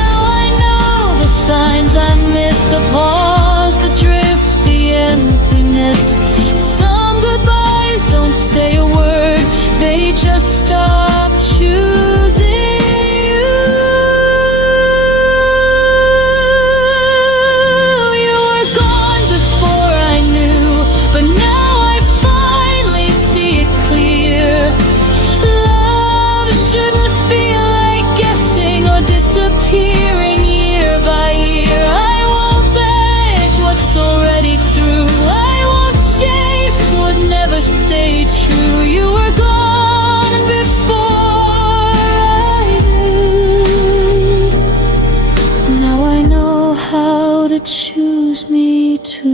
Now I know the signs I missed, the pause, the drift, the emptiness. Some goodbyes don't say a word, they just stop choosing you. You were gone before I knew, but now I finally see it clear. Love shouldn't feel like guessing or disappearing year by year. I won't beg what's already through. I won't chase what never stayed true. You were gone before I knew. Now I know how to choose me too.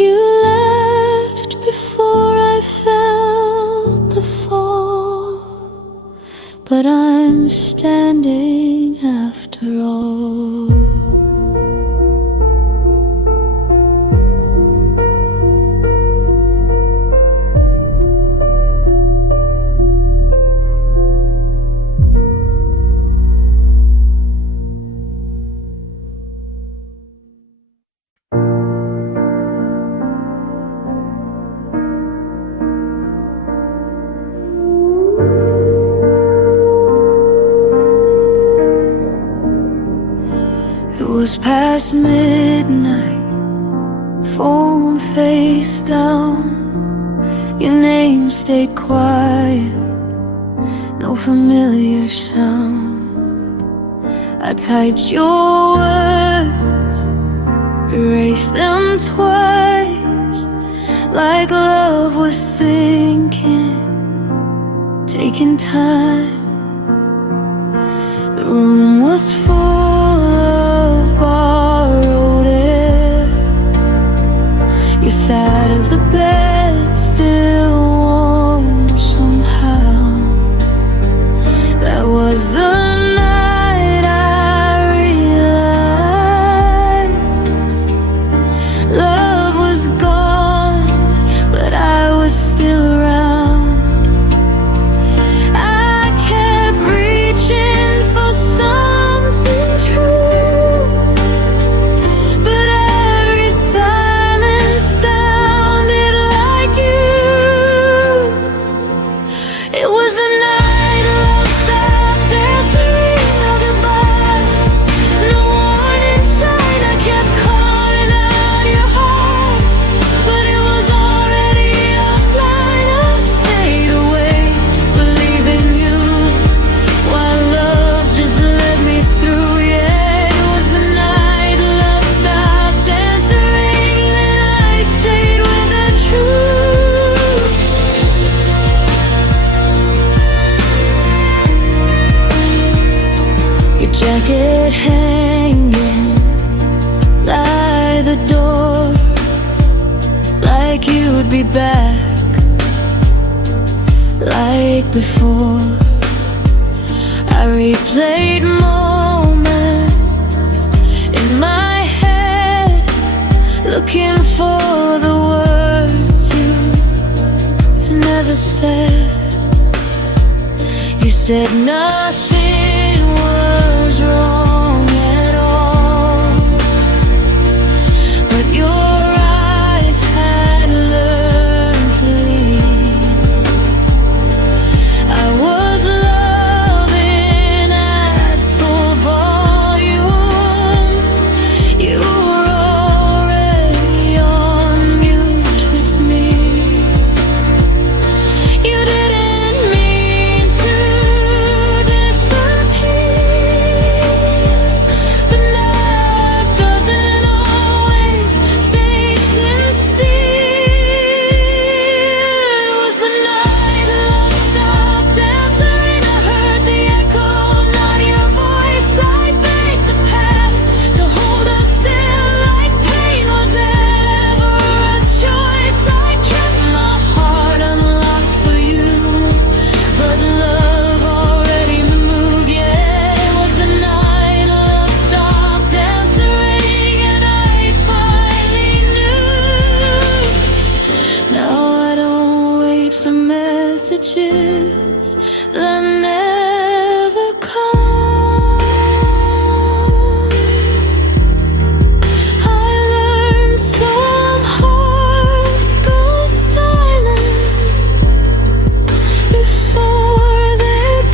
You left before I felt the fall, but I'm standing after all. It was past midnight, phone face down. Your name stayed quiet, no familiar sound. I typed your words, erased them twice, like love was thinking, taking time. The room was full of borrowed air. Your side of the bed still warm somehow. That was the night I realized love was gone, but I was still around. I kept reaching for something true, but every silence sounded like you. It was the night love stopped answering our goodbye. No warning sign, I kept calling out your heart, but it was already offline. I stayed awake, believing you, while love just let me through. Yeah, it was the night love stopped answering, and I stayed with the truth. Your jacket hanging by the door, like you'd be back, like before. I replayed moments in my head, looking for the words you never said. You said nothing was wrong at all, but your eyes had learned to leave. I was loving at full volume. You were already on mute with me. You didn't mean to disappear, but love doesn't always stay sincere. It was the night love stopped answering. I heard the echo, not your voice. I begged the past to hold us still, like pain was ever a choice. I kept my heart unlocked for you, but love already moved. Yeah, it was the night love stopped answering, and I finally knew. Now I don't wait for messages that never come. I learned some hearts go silent before they're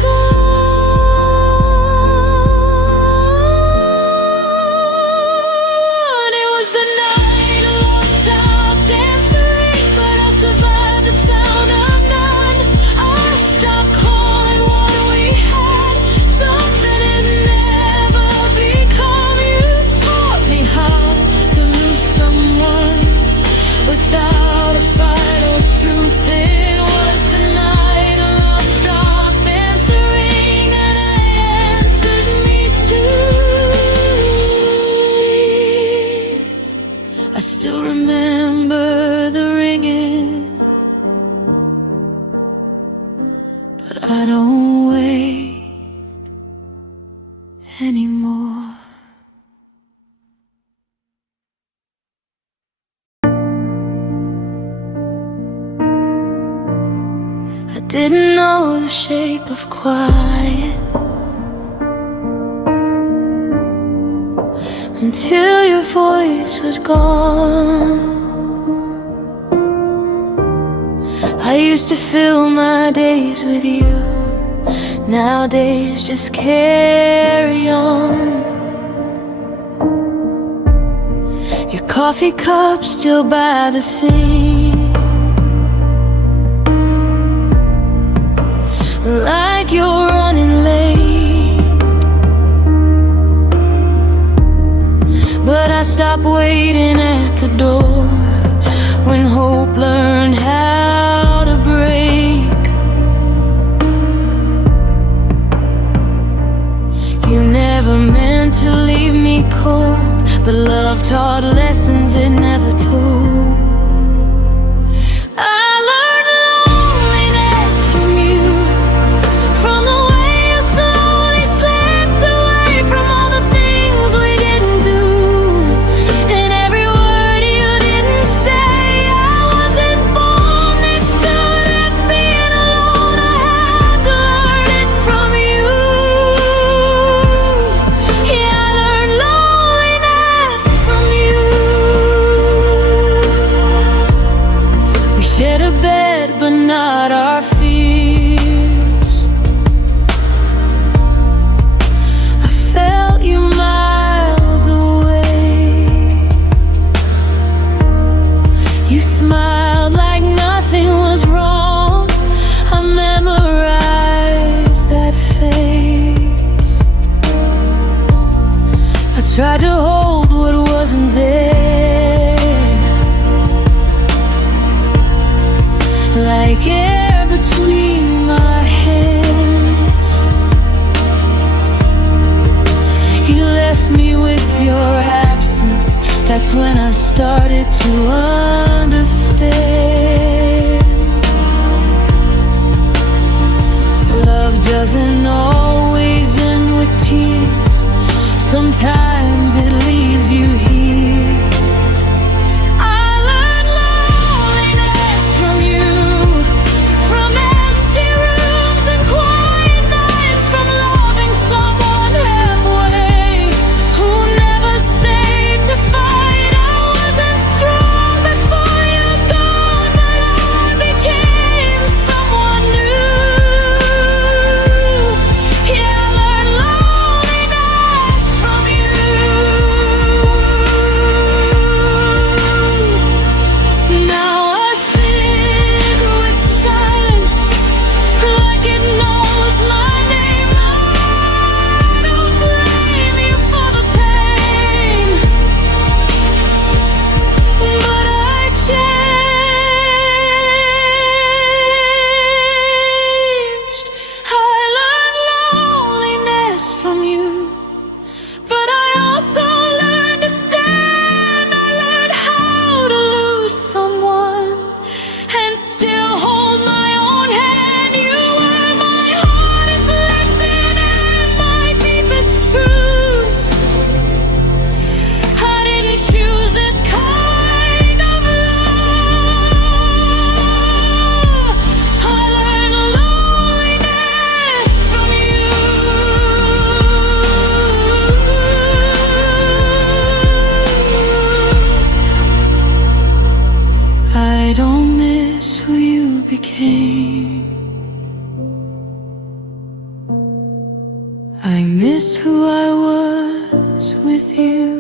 gone. It was the night love stopped answering, but I survived the sound of none. I stopped calling what we had, something it never become. You taught me how to lose someone without a fight or truth. It was the night love stopped answering, and I answered me too. I still remember the ringing, but I don't wait anymore. I didn't know the shape of quiet until your voice was gone. I used to fill my days with you, nowadays just carry on. Your coffee cup still by the sink, like you're running late, but I stopped waiting at the door when hope learned how to break. You never meant to leave me cold, but love taught lessons it never told. I learned loneliness from you, from the way you slowly slipped away from all the things we didn't do, and every word you didn't say. I wasn't born this good at being alone. I had to learn it from you. Yeah, I learned loneliness from you. We shared a bed, but not our fears. I felt you miles away. You smiled like nothing was wrong. I memorized that face. I tried to hold what wasn't there, like air between my hands. You left me with your absence. That's when I started to understand. Love doesn't always tears. Sometimes it leaves you here. I learned loneliness from you, from empty rooms and quiet nights, from loving someone halfway who never stayed to fight. I wasn't strong before you're gone, but I became someone new. Yeah, I learned loneliness from you. Now I sit with silence like it knows my name. I don't blame you for the pain, but I changed. I learned loneliness from you, but I also learned to stand. I learned how to lose someone and still hold my own hand. You were my hardest lesson and my deepest truth. I didn't choose this kind of love. I learned loneliness from you. I don't miss who you became. I miss who I was with you.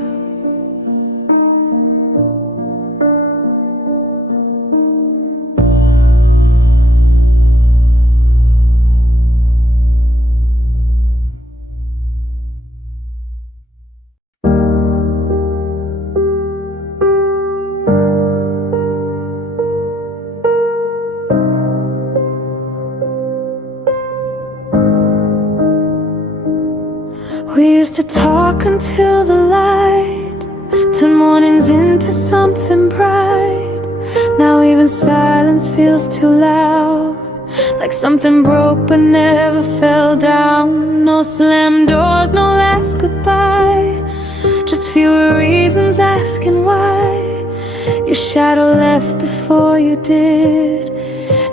We used to talk until the light turned mornings into something bright. Now even silence feels too loud, like something broke but never fell down. No slammed doors, no last goodbye, just fewer reasons asking why. Your shadow left before you did,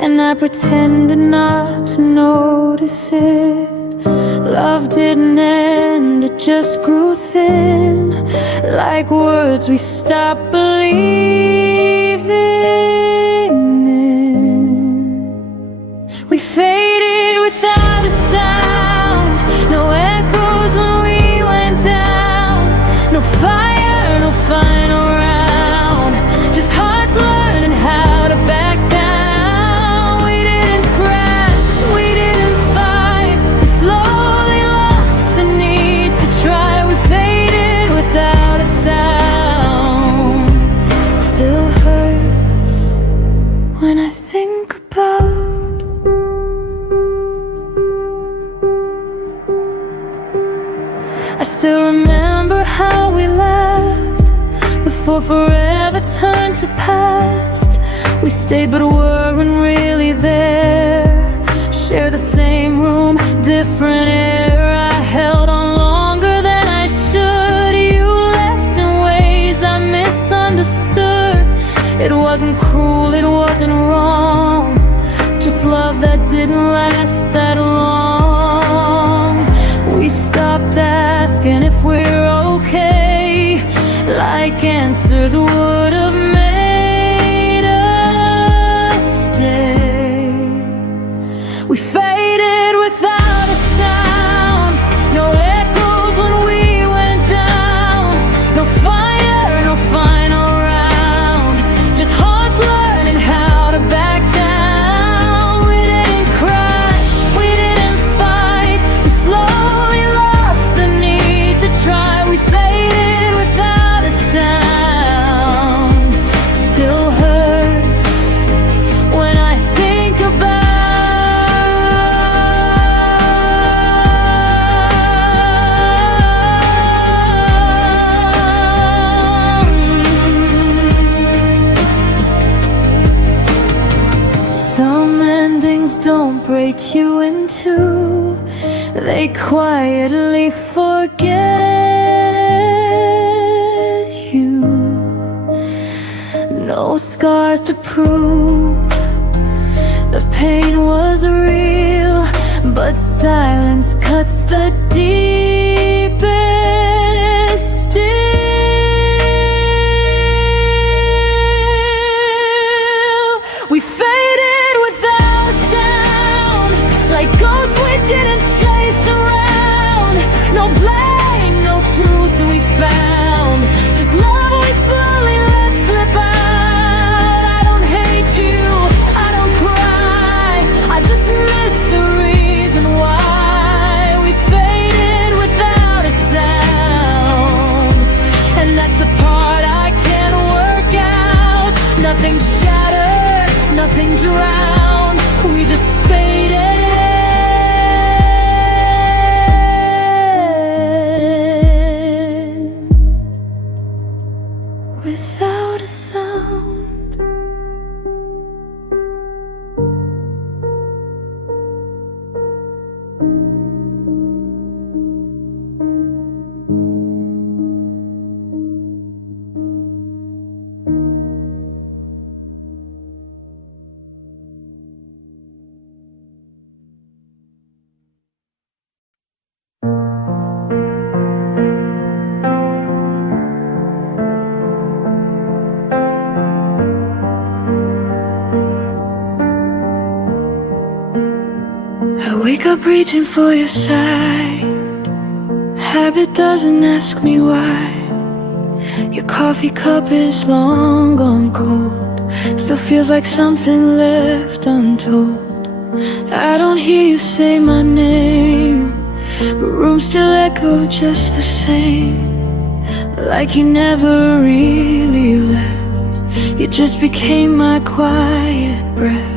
and I pretended not to notice it. Love didn't end, it just grew thin, like words we stopped believing in. We faded without a sound, no echoes when we went down. No fire, no final round, just hearts learning how to back down. We didn't crash, we didn't fight, we slowly lost the need to try. We faded without a sound. Still hurts when I think about I still remember how we laughed before forever turned to past. We stayed but weren't really there. Share the same room, different air. I held on longer than I should. You left in ways I misunderstood. It wasn't cruel, it wasn't wrong, just love that didn't last that long. We stopped asking if we're okay, like answers would have made us stay. We faded without a sound, no echoes when we went down. No fire, no final round, just hearts learning how to back down. We didn't crash, we didn't fight, we slowly lost the need to try. We faded without a sound. Still hurts when I think about some endings don't break you in two, they quietly forget you. No scars to prove the pain was real, but silence cuts the deepest still. We faded without a sound, like ghosts we didn't chase around. No blame, no truth we found, just love we slowly let slip out. I don't hate you, I don't cry, I just miss the reason why we faded without a sound. And that's the part I can't work out. Nothing shattered, nothing drowned, we just faded without a sound. I wake up reaching for your side. Habit doesn't ask me why. Your coffee cup is long gone cold, still feels like something left untold. I don't hear you say my name, but rooms still echo just the same, like you never really left. You just became my quiet breath.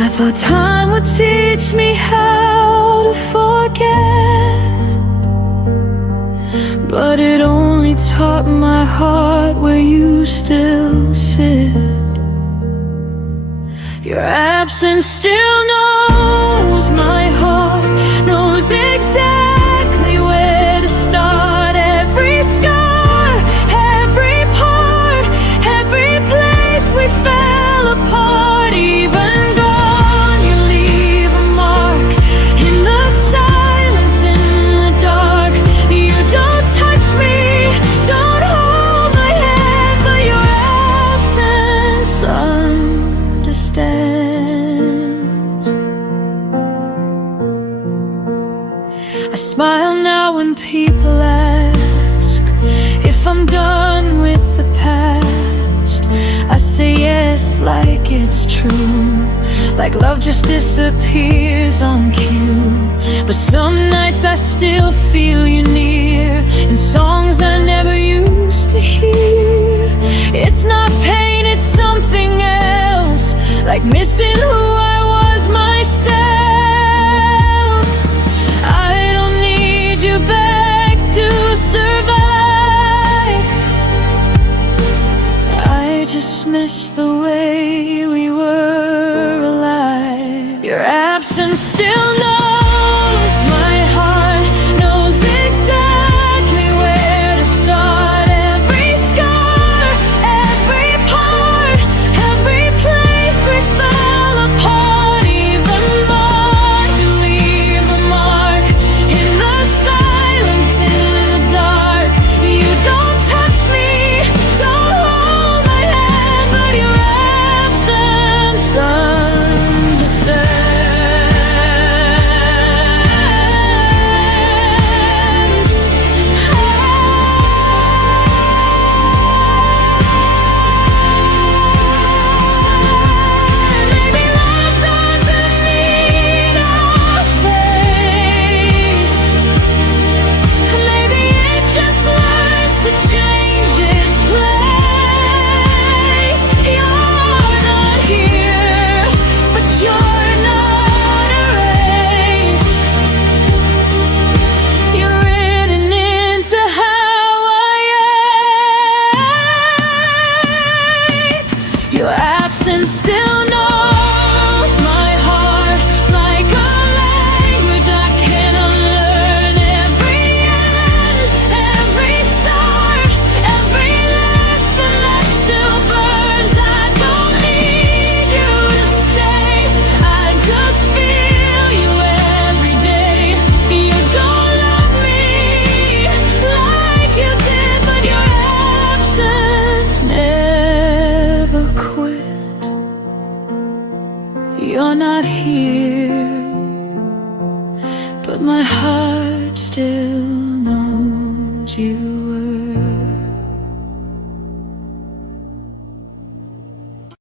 I thought time would teach me how to forget, but it only taught my heart where you still sit. Your absence still knows my heart, knows exactly where to start. Every scar, every part, every place we fell apart. Even gone, you leave a mark in the silence, in the dark. You don't touch me, don't hold my hand, but your absence understands. I smile now when people ask if I'm done with the past. I say yes like it's true, like love just disappears on cue. But some nights I still feel you near, in songs I never used to hear. It's not pain, it's something else, like missing who I was myself. I don't need you back to survive, I just miss the way we were alive. Your absence still knows my heart, knows exactly where to start. Every scar, every part, every place we fell apart. you're not here, but my heart still knows you